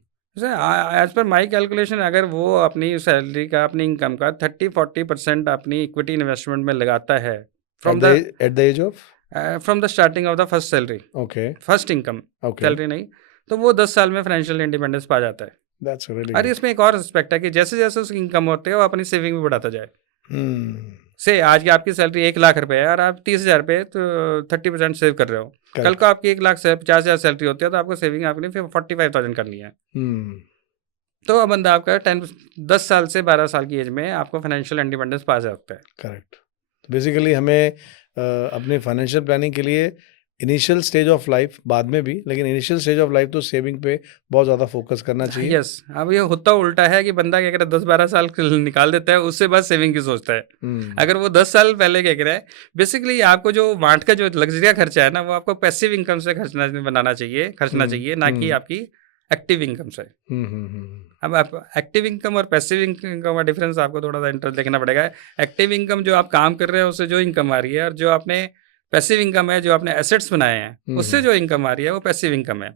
As per my calculation अगर वो अपनी सैलरी का अपनी इनकम का 30-40% अपनी इक्विटी इन्वेस्टमेंट में लगाता है from at the age of from the starting of the first salary, okay first income, okay salary नहीं, तो वो 10 साल में फाइनेंशियल इंडिपेंडेंस पा जाता है। दैट्स रियली और इसमें एक और एस्पेक्ट है कि जैसे जैसे उसकी इनकम होती है वो अपनी सेविंग भी बढ़ाता जाए। से आज की आपकी सैलरी 1 लाख रुपए है और आप 30,000 रुपये तो 30% सेव कर रहे हो, कल को आपकी 1,50,000 सैलरी होती है तो आपको सेविंग आपने फिर 45,000 कर लिया है। तो अब बंदा आपका 10 साल से 12 साल की एज में आपको फाइनेंशियल इंडिपेंडेंस पा सकता है। करेक्ट। तो बेसिकली हमें अपने फाइनेंशियल प्लानिंग के लिए इनिशियल स्टेज ऑफ लाइफ बाद में भी, लेकिन इनिशियल स्टेज ऑफ लाइफ तो सेविंग पे बहुत ज़्यादा फोकस करना चाहिए। यस, अब ये होता उल्टा है कि बंदा क्या करे 10-12 साल निकाल देता है, उससे बाद सेविंग की सोचता है। अगर वो 10 साल पहले क्या करे, बेसिकली आपको जो वांट का जो लग्जरी खर्चा है ना वो आपको पैसिव इनकम से खर्चना चाहिए ना कि आपकी एक्टिव इनकम से। अब आप एक्टिव इनकम और पैसिव इनकम का डिफरेंस आपको थोड़ा सा इंटरेस्ट देखना पड़ेगा। एक्टिव इनकम जो आप काम कर रहे हैं उससे जो इनकम आ रही है, और जो आपने पैसिव इनकम है जो आपने एसेट्स बनाए हैं उससे जो इनकम आ रही है वो पैसिव इनकम है।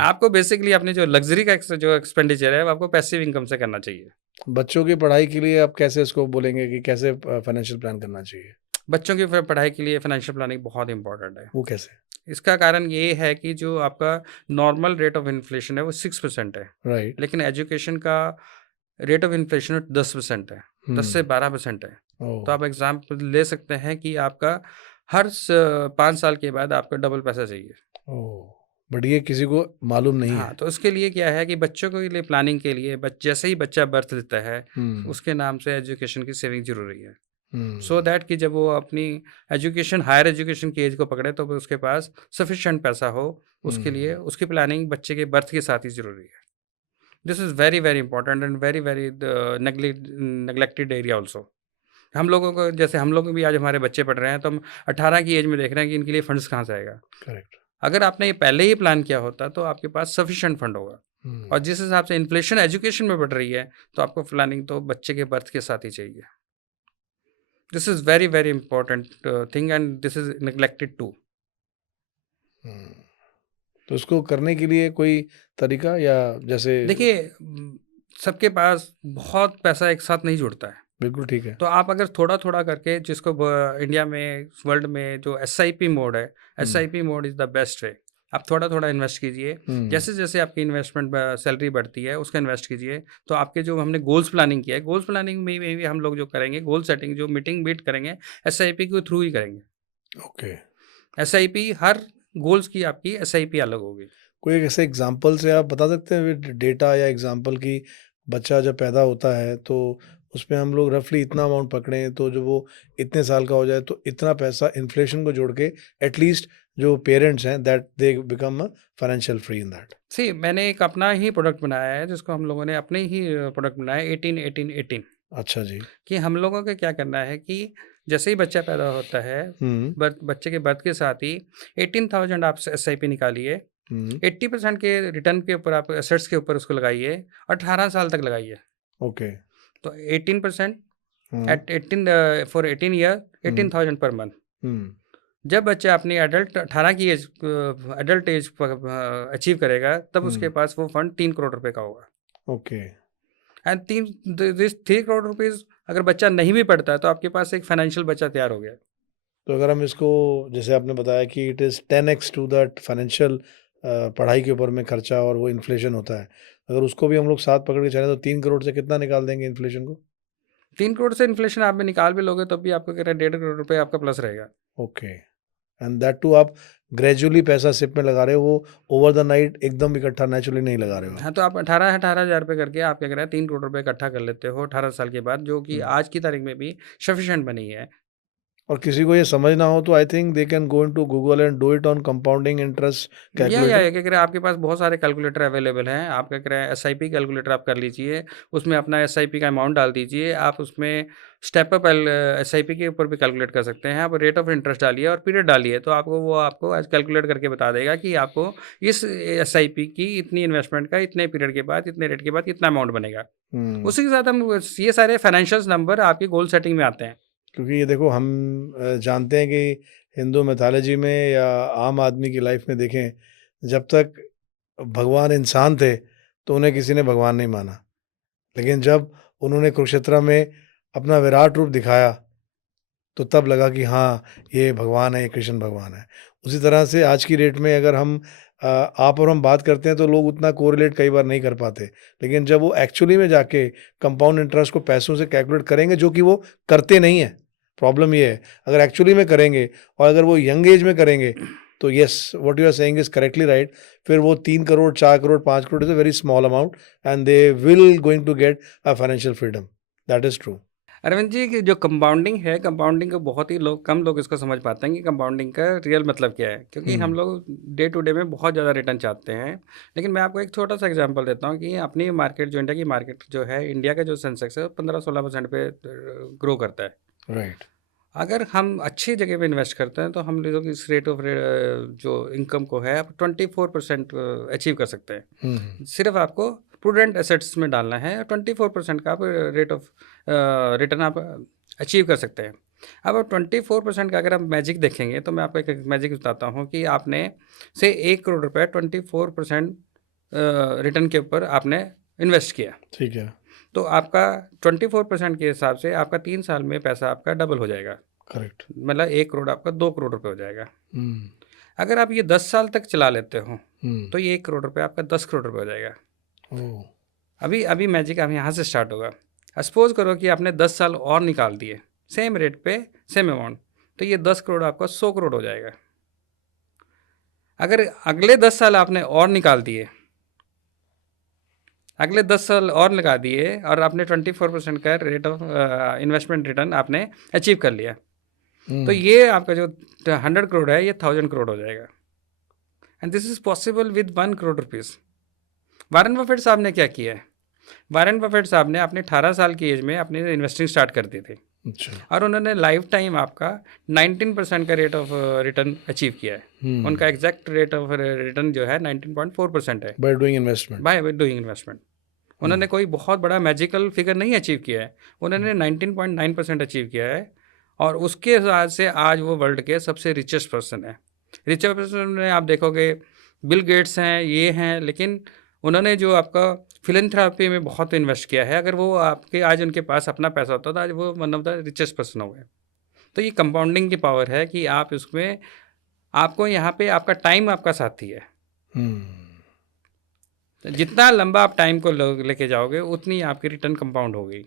आपको बेसिकली अपनी जो लग्जरी का जो एक्सपेंडिचर है वो आपको पैसिव इनकम से करना चाहिए। बच्चों की पढ़ाई के लिए आप कैसे इसको बोलेंगे कि कैसे फाइनेंशियल प्लान करना चाहिए? बच्चों की पढ़ाई के लिए फाइनेंशियल प्लानिंग बहुत इंपॉर्टेंट है। वो कैसे? इसका कारण ये है कि जो आपका नॉर्मल रेट ऑफ इन्फ्लेशन है वो 6% है, राइट। लेकिन एजुकेशन का रेट ऑफ इन्फ्लेशन 10% है, 10 से 12% है। तो आप एग्जाम्पल ले सकते हैं कि आपका हर 5 साल के बाद आपको डबल पैसा चाहिए। बट ये किसी को मालूम नहीं है। तो उसके लिए क्या है कि बच्चों के लिए प्लानिंग के लिए जैसे ही बच्चा बर्थ लेता है उसके नाम से एजुकेशन की सेविंग जरूरी है। सो दैट कि जब वो अपनी एजुकेशन हायर एजुकेशन की एज को पकड़े तो उसके पास सफिशिएंट पैसा हो, उसके लिए उसकी प्लानिंग बच्चे के बर्थ के साथ ही जरूरी है। This is very very important and very very neglected area also. हम लोगों को जैसे हम लोग भी आज हमारे बच्चे पढ़ रहे हैं तो हम 18 की एज में देख रहे हैं कि इनके लिए फंड्स कहाँ से आएगा। करेक्ट। अगर आपने ये पहले ही प्लान किया होता तो आपके पास सफिशिएंट फंड होगा। और जिस हिसाब से इन्फ्लेशन एजुकेशन में बढ़ रही है तो आपको प्लानिंग तो बच्चे के बर्थ के साथ ही चाहिए। This is very very important thing and this is neglected too. तो इसको करने के लिए कोई तरीका या जैसे देखिए सबके पास बहुत पैसा एक साथ नहीं जुड़ता है। बिल्कुल ठीक है। तो आप अगर थोड़ा थोड़ा करके जिसको इंडिया में वर्ल्ड में जो SIP मोड है, SIP mode is the best way. आप थोड़ा थोड़ा इन्वेस्ट कीजिए, जैसे जैसे आपकी इन्वेस्टमेंट सैलरी बढ़ती है उसका इन्वेस्ट कीजिए। तो आपके जो हमने गोल्स प्लानिंग किया है, गोल्स प्लानिंग में भी हम लोग जो करेंगे गोल सेटिंग जो मीटिंग बीट करेंगे SIP के थ्रू ही करेंगे। ओके। SIP हर गोल्स की आपकी SIP अलग होगी। कोई ऐसे एग्जांपल से आप बता सकते हैं डेटा या एग्जांपल की बच्चा जब पैदा होता है तो उसमें हम लोग रफली इतना अमाउंट पकड़ें तो जो वो इतने साल का हो जाए तो इतना पैसा इन्फ्लेशन को जोड़ के एटलीस्ट जो पेरेंट्स हैं that they become financial free in that. See मैंने एक अपना ही प्रोडक्ट बनाया है जिसको हम लोगों ने अपने ही प्रोडक्ट बनाया 18-18-18। अच्छा जी। कि हम लोगों को क्या करना है कि जैसे ही बच्चा पैदा होता है बच्चे के बर्थ के साथ ही 18,000 आप SIP निकालिए हम्म, 80% के रिटर्न के ऊपर आप एसेट्स के ऊपर उसको लगाइए और 18 साल तक लगाइए। ओके। तो 18% hmm, at 18 for 18 year hmm, 18,000 per month. हम्म, जब बच्चा अपनी एडल्ट एज अचीव करेगा, तब उसके हम्म, पास वो फंड 3 करोड़ रुपए का होगा। Okay. And this 3 crore rupees अगर बच्चा नहीं भी पढ़ता है तो आपके पास एक फाइनेंशियल बच्चा तैयार हो गया। तो अगर हम इसको, जैसे आपने बताया कि it is 10x to that financial, पढ़ाई के ऊपर में खर्चा और वो इन्फ्लेशन होता है। अगर उसको भी हम लोग साथ पकड़ के चलें तो 3 करोड़ से कितना निकाल देंगे इन्फ्लेशन को? 3 करोड़ से इन्फ्लेशन आप में निकाल भी लोगे तब भी आपको कह रहा है 1.5 करोड़ रुपए आपका प्लस रहेगा। ओके। एंड दैट टू आप ग्रेजुअली पैसा सिप में लगा रहे हो, वो ओवर द नाइट एकदम इकट्ठा नेचुरली नहीं लगा रहे हो आप। हाँ, तो आप 18,000 रुपए करके आप क्या कह रहे हैं 3 करोड़ रुपए इकट्ठा कर लेते हो 18 साल के बाद, जो कि हुँ। आज की तारीख में भी सफिशिएंट बनी है। और किसी को ये समझ ना हो तो I think they can go into Google and do it on compounding interest calculator. क्या कह रहे हैं आपके पास बहुत सारे कैलकुलेटर अवेलेबल हैं। आप क्या कह रहे हैं एसआईपी कैलकुलेटर आप कर लीजिए, उसमें अपना एसआईपी का अमाउंट डाल दीजिए। आप उसमें स्टेप अप एसआईपी के ऊपर भी कैलकुलेट कर सकते हैं। आप रेट ऑफ इंटरेस्ट डालिए और पीरियड डालिए, तो आपको आज कैलकुलेट करके बता देगा कि आपको इस एसआईपी की इतनी इन्वेस्टमेंट का इतने पीरियड के बाद, इतने रेट के बाद इतना अमाउंट बनेगा। हुँ। उसी के साथ हम ये सारे फाइनेंशियल नंबर आपकी गोल सेटिंग में आते हैं। क्योंकि ये देखो हम जानते हैं कि हिंदू मिथोलॉजी में या आम आदमी की लाइफ में देखें, जब तक भगवान इंसान थे तो उन्हें किसी ने भगवान नहीं माना। लेकिन जब उन्होंने कुरुक्षेत्र में अपना विराट रूप दिखाया तो तब लगा कि हाँ, ये भगवान है, ये कृष्ण भगवान है। उसी तरह से आज की डेट में अगर हम आप और हम बात करते हैं तो लोग उतना कोरिलेट कई बार नहीं कर पाते। लेकिन जब वो एक्चुअली में जाके कंपाउंड इंटरेस्ट को पैसों से कैलकुलेट करेंगे, जो कि वो करते नहीं हैं। प्रॉब्लम ये है, अगर एक्चुअली में करेंगे और अगर वो यंग एज में करेंगे तो yes, what you are saying is correctly right. फिर वो 3 crore, 4 crore, 5 crore is a very small amount and they will going to get a financial freedom. That is true. Arvind ji की जो कंपाउंडिंग है, कंपाउंडिंग को बहुत ही कम लोग इसको समझ पाते हैं कि कंपाउंडिंग का रियल मतलब क्या है, क्योंकि हम हुँ, लोग डे टू डे में बहुत ज़्यादा रिटर्न चाहते हैं। लेकिन मैं आपको एक छोटा सा एग्जांपल देता हूँ कि अपनी मार्केट जो इंडिया की मार्केट जो है, इंडिया का जो सेंसेक्स है 15-16% पे ग्रो करता है। राइट। अगर हम अच्छी जगह पे इन्वेस्ट करते हैं तो हम लोग इस रेट ऑफ जो इनकम को है, आप 24% अचीव कर सकते हैं। हुँ, हुँ। सिर्फ आपको प्रूडेंट एसेट्स में डालना है और 24% का आप रेट ऑफ रिटर्न आप अचीव कर सकते हैं। अब 24% का अगर आप मैजिक देखेंगे तो मैं आपको एक मैजिक बताता हूँ कि आपने से 1 करोड़ रुपए 24% रिटर्न के ऊपर आपने इन्वेस्ट किया, ठीक है। तो आपका 24% के हिसाब से आपका 3 साल में पैसा आपका डबल हो जाएगा। करेक्ट। मतलब 1 करोड़ आपका 2 करोड़ रुपए हो जाएगा। हुँ, अगर आप ये 10 साल तक चला लेते हो हुँ। तो ये 1 करोड़ रुपए आपका 10 करोड़ रुपए हो जाएगा। ओह! अभी अभी मैजिक अब यहाँ से स्टार्ट होगा। सपोज करो कि आपने 10 साल और निकाल दिए सेम रेट पे, सेम अमाउंट, तो ये 10 करोड़ आपका 100 करोड़ हो जाएगा। अगर अगले 10 साल आपने और निकाल दिए, अगले 10 साल और लगा दिए और आपने 24% का रेट ऑफ इन्वेस्टमेंट रिटर्न आपने अचीव कर लिया, तो हुँ, ये आपका जो 100 करोड़ है ये 1000 करोड़ हो जाएगा। And this is possible with 1 crore rupees. Warren Buffett साहब ने क्या किया है? वारेन बफेट साहब ने अपने 18 साल की एज में अपनी इन्वेस्टिंग स्टार्ट कर दी थी अच्छा। और उन्होंने लाइफ टाइम आपका 19% का रेट ऑफ रिटर्न अचीव किया है। हुँ, उनका एग्जैक्ट रेट ऑफ रिटर्न जो है 19.4% है by doing investment. By doing investment. हुँ, उन्होंने कोई बहुत बड़ा मैजिकल फिगर नहीं अचीव किया है, उन्होंने 19.9% अचीव किया है। और उसके साथ से आज वो वर्ल्ड के सबसे रिचेस्ट पर्सन है। रिचेस्ट पर्सन में आप देखोगे बिल गेट्स हैं, ये हैं, लेकिन उन्होंने जो आपका फिलैंथ्रोपी में बहुत इन्वेस्ट किया है। अगर वो आपके आज उनके पास अपना पैसा होता तो आज वो one of the richest person हो गए। तो ये कंपाउंडिंग की पावर है कि आप उसमें आपको यहाँ पे आपका टाइम आपका साथी है। हुँ। तो जितना लंबा आप टाइम को लेके जाओगे उतनी आपकी रिटर्न कंपाउंड होगी।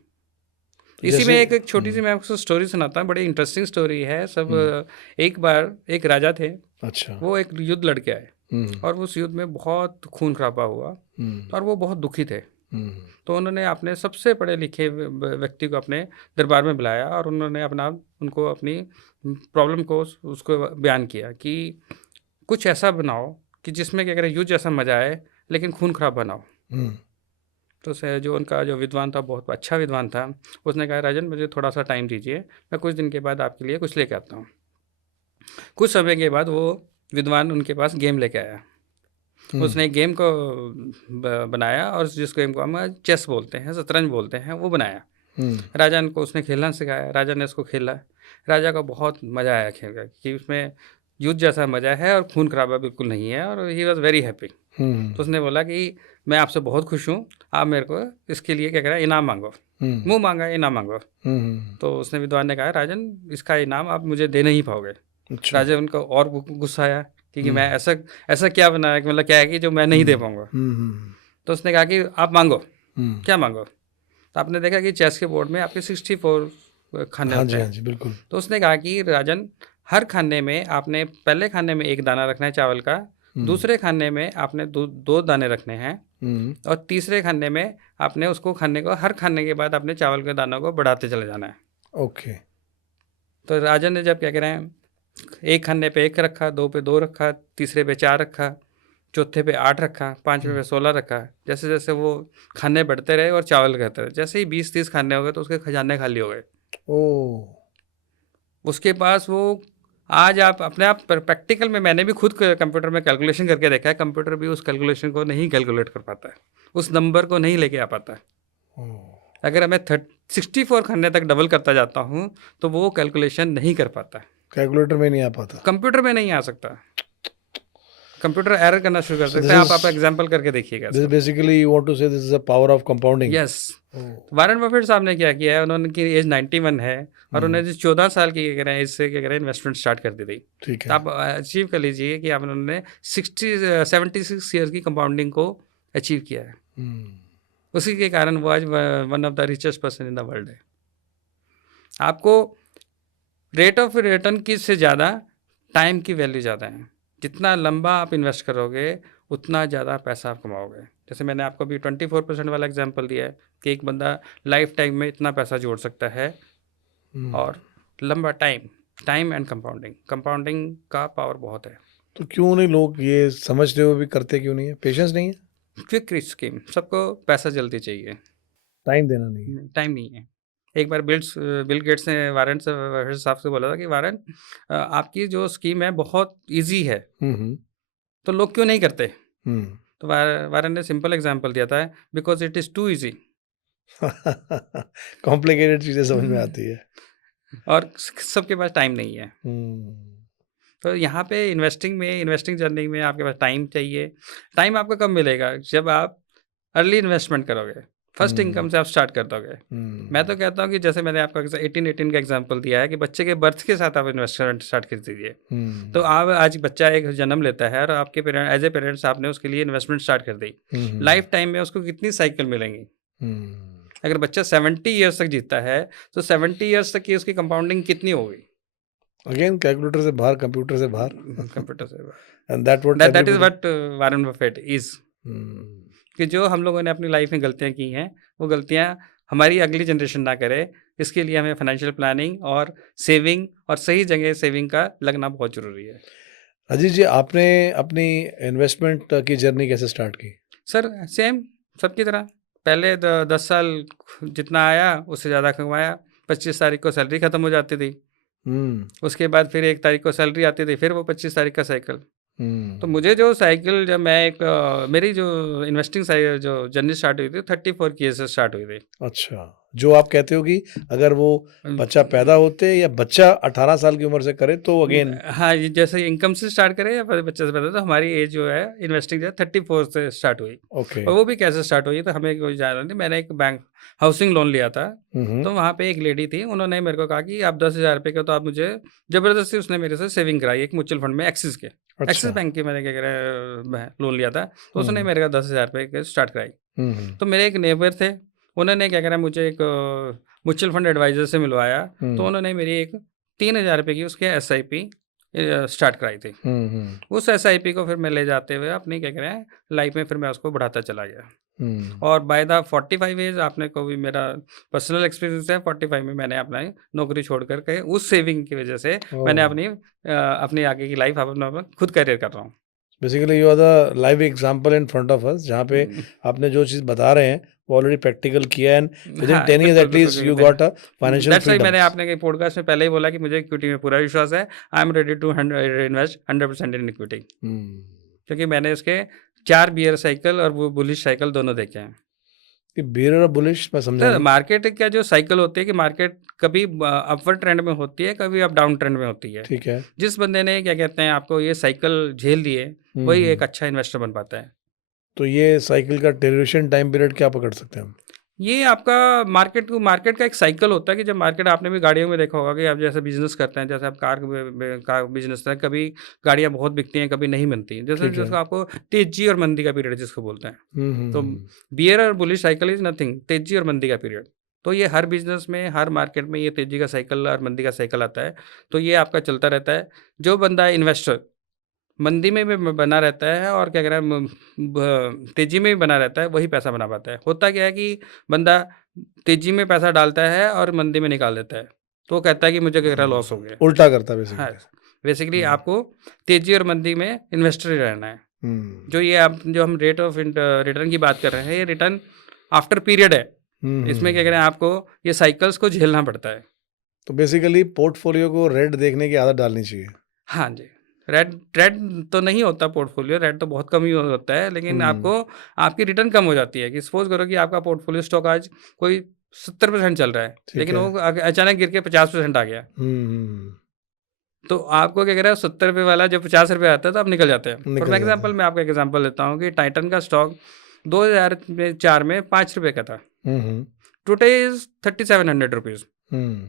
इसी में जैसे एक छोटी सी हुँ, मैं आपको स्टोरी सुनाता हूँ, बड़ी इंटरेस्टिंग स्टोरी है सब। हुँ, एक बार एक राजा थे, अच्छा। वो एक युद्ध लड़के आए हुँ, और उस युद्ध में बहुत खून खराबा हुआ हुँ, और वो बहुत दुखी थे। हुँ, तो उन्होंने अपने सबसे पढ़े लिखे व्यक्ति को अपने दरबार में बुलाया और उन्होंने उनको अपनी प्रॉब्लम को उसको बयान किया कि कुछ ऐसा बनाओ कि जिसमें क्या करें युद्ध जैसा मजा आए लेकिन खून खराब बनाओ। हुँ, तो जो उनका जो विद्वान था, बहुत अच्छा विद्वान था, उसने कहा राजन मुझे थोड़ा सा टाइम दीजिए, मैं कुछ दिन के बाद आपके लिए कुछ लेके आता हूँ। कुछ समय के बाद वो विद्वान उनके पास गेम लेके आया उसने एक गेम को बनाया और जिस गेम को हम चेस बोलते हैं, शतरंज बोलते हैं, वो बनाया। राजा को उसने खेलना सिखाया, राजा ने उसको खेला, राजा को बहुत मज़ा आया खेल कर कि उसमें युद्ध जैसा मज़ा है और खून खराबा बिल्कुल नहीं है, और ही वॉज वेरी हैप्पी। तो उसने बोला कि मैं आपसे बहुत खुश हूँ, आप मेरे को इसके लिए क्या कह रहा है, इनाम मांगो। मुँह मांगा इनाम मांगो। तो उसने विद्वान ने कहा, राजन इसका इनाम आप मुझे दे नहीं पाओगे। अच्छा। राजा उनको और गुस्सा आया कि मैं ऐसा क्या बनाया कि मतलब क्या है कि जो मैं नहीं दे पाऊंगा। तो उसने कहा कि आप मांगो, क्या मांगो। तो आपने देखा कि चेस के बोर्ड में आपके 64 खाने हाँ होते जी, हाँ हैं। जी, बिल्कुल। तो उसने कहा कि राजन, हर खाने में आपने पहले खाने में 1 दाना रखना है चावल का, दूसरे खाने में आपने 2 दाने रखने हैं, और तीसरे खाने में आपने उसको खाने को, हर खाने के बाद अपने चावल के दानों को बढ़ाते चले जाना है। ओके। तो राजन ने जब क्या कह रहे हैं, 1 खाने पे 1 रखा, 2 पे 2 रखा, तीसरे पे 4 रखा, चौथे पे 8 रखा, 5वें पे 16 रखा। जैसे जैसे वो खाने बढ़ते रहे और चावल कहते रहे, जैसे ही 20-30 खाने हो गए तो उसके खजाने खाली हो गए। ओह! उसके पास वो, आज आप अपने आप प्रैक्टिकल में, मैंने भी खुद कंप्यूटर में कैलकुलेशन करके देखा है, कंप्यूटर भी उस कैलकुलेशन को नहीं कैलकुलेट कर पाता है, उस नंबर को नहीं लेके आ पाता है। अगर मैं 64 खाने तक डबल करता जाता हूँ तो वो कैलकुलेशन नहीं कर पाता है, कैलकुलेटर में नहीं आ पाता। कंप्यूटर में नहीं आ सकता, कंप्यूटर एरर करना शुरू कर So सकता this है। आप is एग्जांपल करके देखिएगा this इसको। basically you want to say this is a power of compounding. Yes. Oh! Warren Buffett साहब ने क्या किया है, उन्होंने की एज 91 है और उन्होंने 14 साल की क्या कह रहे हैं, इससे क्या कह रहे हैं, इन्वेस्टमेंट स्टार्ट कर दी थी। ठीक तो है। आप अचीव कर लीजिए कि आप, उन्होंने 76 ईयर्स की कंपाउंडिंग को अचीव किया है। उसी के कारण वो आज one of the richest person in the world है। आपको रेट ऑफ रिटर्न की से ज़्यादा टाइम की वैल्यू ज़्यादा है। जितना लंबा आप इन्वेस्ट करोगे उतना ज़्यादा पैसा आप कमाओगे। जैसे मैंने आपको अभी 24% वाला एग्जांपल दिया है कि एक बंदा लाइफ टाइम में इतना पैसा जोड़ सकता है, और लंबा टाइम एंड कंपाउंडिंग का पावर बहुत है। तो क्यों नहीं लोग ये समझते हुए भी करते क्यों नहीं है? पेशेंस नहीं है? क्विक रिच स्कीम, सबको पैसा जल्दी चाहिए, टाइम देना नहीं है। टाइम नहीं है। एक बार बिल गेट्स ने वारन साहब से बोला था कि वारन, आपकी जो स्कीम है बहुत ईजी है, तो लोग क्यों नहीं करते। तो वारन ने सिंपल एग्जांपल दिया था, because it is too easy. Complicated चीजें समझ में आती है। और सबके पास टाइम नहीं है। तो यहाँ पे इन्वेस्टिंग जर्नी में आपके पास टाइम चाहिए। टाइम आपको कब मिलेगा, जब आप अर्ली इन्वेस्टमेंट करोगे, फर्स्ट इनकम से आप स्टार्ट कर दोगे। मैं तो कहता हूँ कि जैसे मैंने आपको 18 का एग्जांपल दिया है कि बच्चे के बर्थ के साथ आप इन्वेस्टमेंट स्टार्ट कर दीजिए। तो आप आज बच्चा एक जन्म लेता है और आपके पेरेंट, एज ए पेरेंट्स आपने उसके लिए इन्वेस्टमेंट स्टार्ट कर दी। लाइफ टाइम में उसको कितनी साइकिल मिलेंगी। अगर बच्चा 70 ईयर्स तक जीता है तो 70 ईयर्स तक की उसकी कंपाउंडिंग कितनी होगी। अगेन कैलकुलेटर से बाहर, कंप्यूटर से बाहर। कंप्यूटर से and that is what Warren Buffett is. कि जो हम लोगों ने अपनी लाइफ में गलतियां की हैं, वो गलतियां हमारी अगली जनरेशन ना करे, इसके लिए हमें फाइनेंशियल प्लानिंग और सेविंग और सही जगह सेविंग का लगना बहुत ज़रूरी है। अजीत जी, आपने अपनी इन्वेस्टमेंट की जर्नी कैसे स्टार्ट की? सर सेम सबकी तरह, पहले 10 साल जितना आया उससे ज़्यादा कमाया। 25 तारीख को सैलरी ख़त्म हो जाती थी, उसके बाद फिर 1 तारीख को सैलरी आती थी, फिर वो 25 तारीख का साइकिल। तो मुझे जो साइकिल, जब मैं मेरी जो इन्वेस्टिंग जो जर्नी स्टार्ट हुई थी 34 की एज से स्टार्ट हुई थी। अच्छा, जो आप कहते हो कि अगर वो बच्चा पैदा होते या बच्चा 18 साल की उम्र से करे तो अगेन। हाँ, ये जैसे इनकम से स्टार्ट करें या बच्चे से पैदा, तो हमारी एज जो है इन्वेस्टिंग जो है 34 से स्टार्ट हुई। ओके। और वो भी कैसे स्टार्ट हुई, तो हमें कोई जाना नहीं। मैंने एक बैंक हाउसिंग लोन लिया था, तो वहाँ पे एक लेडी थी, उन्होंने मेरे को कहा कि आप 10,000 रुपये का, तो आप मुझे जबरदस्ती उसने मेरे से सेविंग कराई एक म्यूचुअल फंड में, एक्सिस के। एक्सिस बैंक की मैंने क्या कह रहा है लोन लिया था, तो उसने मेरे का 10,000 रुपये के स्टार्ट कराई। तो मेरे एक नेबर थे, उन्होंने क्या कह रहा है मुझे एक म्यूचुअल फंड एडवाइजर से मिलवाया, तो उन्होंने मेरी एक 3,000 रुपये की उसके SIP स्टार्ट कराई थी। उस SIP को फिर मैं ले जाते हुए अपनी क्या कह रहे हैं लाइफ में फिर मैं उसको बढ़ाता चला गया। और बाय द 45 एज, आपने को भी मेरा पर्सनल एक्सपीरियंस है, 45 में मैंने अपना नौकरी छोड़ करके उस सेविंग की वजह से मैंने अपनी आगे की लाइफ अपना खुद करियर कर रहा हूँ। Basically you are the live example in front of us, जहाँ पे आपने जो चीज़ बता रहे हैं वो ऑलरेडी प्रैक्टिकल किया है, and with in 10 years at least you got a financial freedom. मैंने आपने पॉडकास्ट में पहले ही बोला कि मुझे इक्विटी में पूरा विश्वास है। I am ready to invest 100% in equity, क्योंकि मैंने इसके 4 बियर साइकिल और वो बुलिश साइकिल दोनों देखे हैं। ये बेयर और बुलिश मैं समझा तो नहीं। मार्केट का जो साइकिल होती है कि मार्केट कभी अपवर्ड ट्रेंड में होती है, कभी अप डाउन ट्रेंड में होती है। ठीक है। जिस बंदे ने क्या कहते हैं आपको ये साइकिल झेल ली है, वही एक अच्छा इन्वेस्टर बन पाता है। तो ये साइकिल का ड्यूरेशन टाइम पीरियड क्या पकड़ सकते हैं हम? ये आपका मार्केट का एक साइकिल होता है कि जब मार्केट, आपने भी गाड़ियों में देखा होगा कि आप जैसे बिजनेस करते हैं, जैसे आप कार बिजनेस है, कभी गाड़ियां बहुत बिकती हैं, कभी नहीं बनती, जैसे ठीक है। जैसे आपको तेजी और मंदी का पीरियड जिसको बोलते हैं। तो हम्म। बियर और बुलिश साइकिल इज नथिंग, तेजी और मंदी का पीरियड। तो ये हर बिजनेस में, हर मार्केट में ये तेजी का साइकिल और मंदी का साइकिल आता है। तो ये आपका चलता रहता है। जो बंदा इन्वेस्टर मंदी में भी बना रहता है और क्या कह रहा है तेजी में भी बना रहता है, वही पैसा बना पाता है। होता क्या है कि बंदा तेजी में पैसा डालता है और मंदी में निकाल देता है, तो वो कहता है कि मुझे क्या कह रहा लॉस हो गया। उल्टा करता है हाँ, बेसिकली। बेसिकली आपको तेजी और मंदी में इन्वेस्टर ही रहना है। जो ये आप जो हम रेट ऑफ रिटर्न की बात कर रहे हैं, ये रिटर्न आफ्टर पीरियड है। इसमें क्या कह रहे हैं, आपको ये साइकिल्स को झेलना पड़ता है। तो बेसिकली पोर्टफोलियो को रेड देखने की आदत डालनी चाहिए। हाँ जी, रेड रेड तो नहीं होता पोर्टफोलियो, रेड तो बहुत कम ही होता है, लेकिन आपको आपकी रिटर्न कम हो जाती है। कि सपोज करो कि आपका पोर्टफोलियो स्टॉक आज कोई 70% चल रहा है, लेकिन है। वो अचानक गिर के 50% आ गया, हम्म। तो आपको क्या कह रहा है, 70 रुपये वाला जब 50 रुपये आता है तो आप निकल जाते हैं। फॉर निकल जाते एग्जाम्पल मैं आपका एग्जाम्पल लेता हूँ कि टाइटन का स्टॉक 2004 में 5 रुपये का था। हैं। Today is 3700 rupees,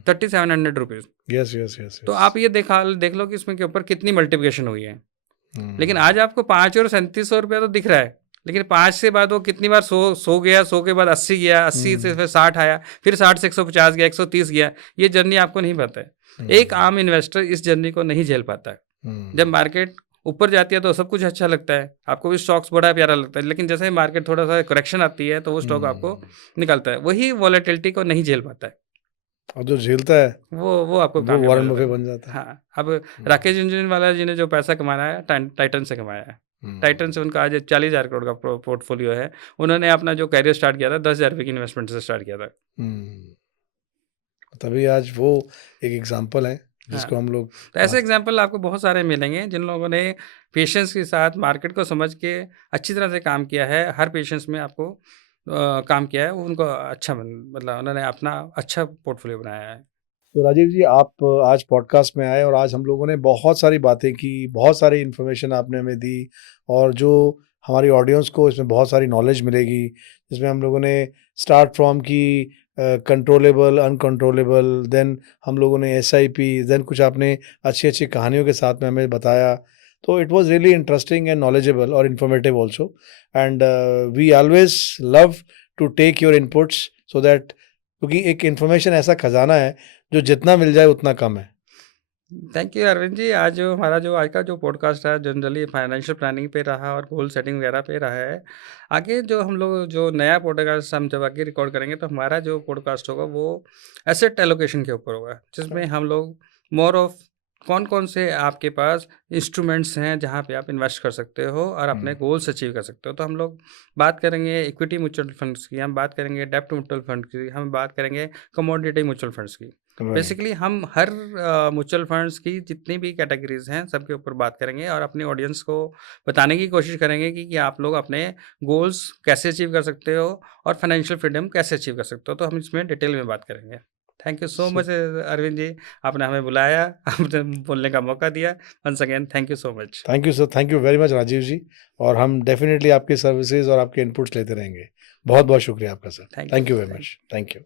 3700 rupees. Yes yes yes. तो आप ये देख लो कि इसमें के ऊपर कितनी मल्टीप्लिकेशन हुई है। लेकिन हम्म। आज आपको 5 और 3700 रुपया तो दिख रहा है, लेकिन 5 से बाद वो कितनी बार सो गया, 100 के बाद 80 गया, 80 से फिर 60 आया, फिर 60 से 150 गया, 130 गया। ये जर्नी आपको नहीं पता है। एक आम इन्वेस्टर इस जर्नी को नहीं झेल पाता है। जब मार्केट ऊपर जाती है तो सब कुछ अच्छा लगता है, आपको भी स्टॉक्स बड़ा प्यारा लगता है, लेकिन जैसे ही मार्केट थोड़ा सा करेक्शन आती है तो वो स्टॉक आपको निकलता है। वही वॉलेटिलिटी को नहीं झेल पाता है, और जो झेलता है वो आपको वो कामयाब वॉरेन हो बफे जाता है। बन जाता है। हाँ, अब राकेश झुनझुनवाला जी ने जो पैसा कमाया है टाइटन से कमाया है। टाइटन से उनका आज 40,000 करोड़ का पोर्टफोलियो है। उन्होंने अपना जो कैरियर स्टार्ट किया था 10,000 रुपये की इन्वेस्टमेंट से स्टार्ट किया था। तभी आज वो एक एग्जाम्पल है जिसको हाँ, हम लोग तो ऐसे एग्जाम्पल आपको बहुत सारे मिलेंगे जिन लोगों ने पेशेंस के साथ मार्केट को समझ के अच्छी तरह से काम किया है। हर पेशेंस में आपको काम किया है, उनको अच्छा मतलब उन्होंने अपना अच्छा पोर्टफोलियो बनाया है। तो राजीव जी, आप आज पॉडकास्ट में आए और आज हम लोगों ने बहुत सारी बातें की, बहुत सारी इन्फॉर्मेशन आपने हमें दी, और जो हमारी ऑडियंस को इसमें बहुत सारी नॉलेज मिलेगी, जिसमें हम लोगों ने स्टार्ट फ्रॉम की कंट्रोलेबल, अनकंट्रोलेबल, देन हम लोगों ने SIP, देन कुछ आपने अच्छी अच्छी कहानियों के साथ में हमें बताया। तो it was really interesting and knowledgeable और informative also, and we always love to take your inputs so that, क्योंकि एक इन्फॉर्मेशन ऐसा खजाना है जो जितना मिल जाए उतना कम है। Thank you Arvind ji. आज का जो पॉडकास्ट है जनरली फाइनेंशियल प्लानिंग पे रहा और गोल सेटिंग वगैरह पे रहा है। आगे जो हम लोग जो नया पॉडकास्ट हम जब आगे रिकॉर्ड करेंगे तो हमारा जो पॉडकास्ट होगा वो एसेट एलोकेशन के ऊपर होगा, जिसमें हम लोग मोर ऑफ कौन से आपके पास इंस्ट्रूमेंट्स हैं जहाँ पे आप इन्वेस्ट कर सकते हो और अपने गोल्स अचीव कर सकते हो। तो हम लोग बात करेंगे इक्विटी म्यूचुअल फंड्स की, हम बात करेंगे डेब्ट म्यूचुअल फंड की, हम बात करेंगे कमोडिटी म्यूचुअल फंड्स की। बेसिकली हम हर म्यूचुअल फंड्स की जितनी भी कैटेगरीज हैं सबके ऊपर बात करेंगे और अपनी ऑडियंस को बताने की कोशिश करेंगे कि आप लोग अपने गोल्स कैसे अचीव कर सकते हो और फाइनेंशियल फ्रीडम कैसे अचीव कर सकते हो। तो हम इसमें डिटेल में बात करेंगे। Thank you so much Arvind ji, आपने हमें बुलाया, आपने बोलने का मौका दिया। Once again thank you so much. Thank you sir, thank you very much Rajiv ji, और हम डेफिनेटली आपकी सर्विसेज और आपके इनपुट्स लेते रहेंगे। बहुत बहुत शुक्रिया आपका sir. Thank you very much. Thank you.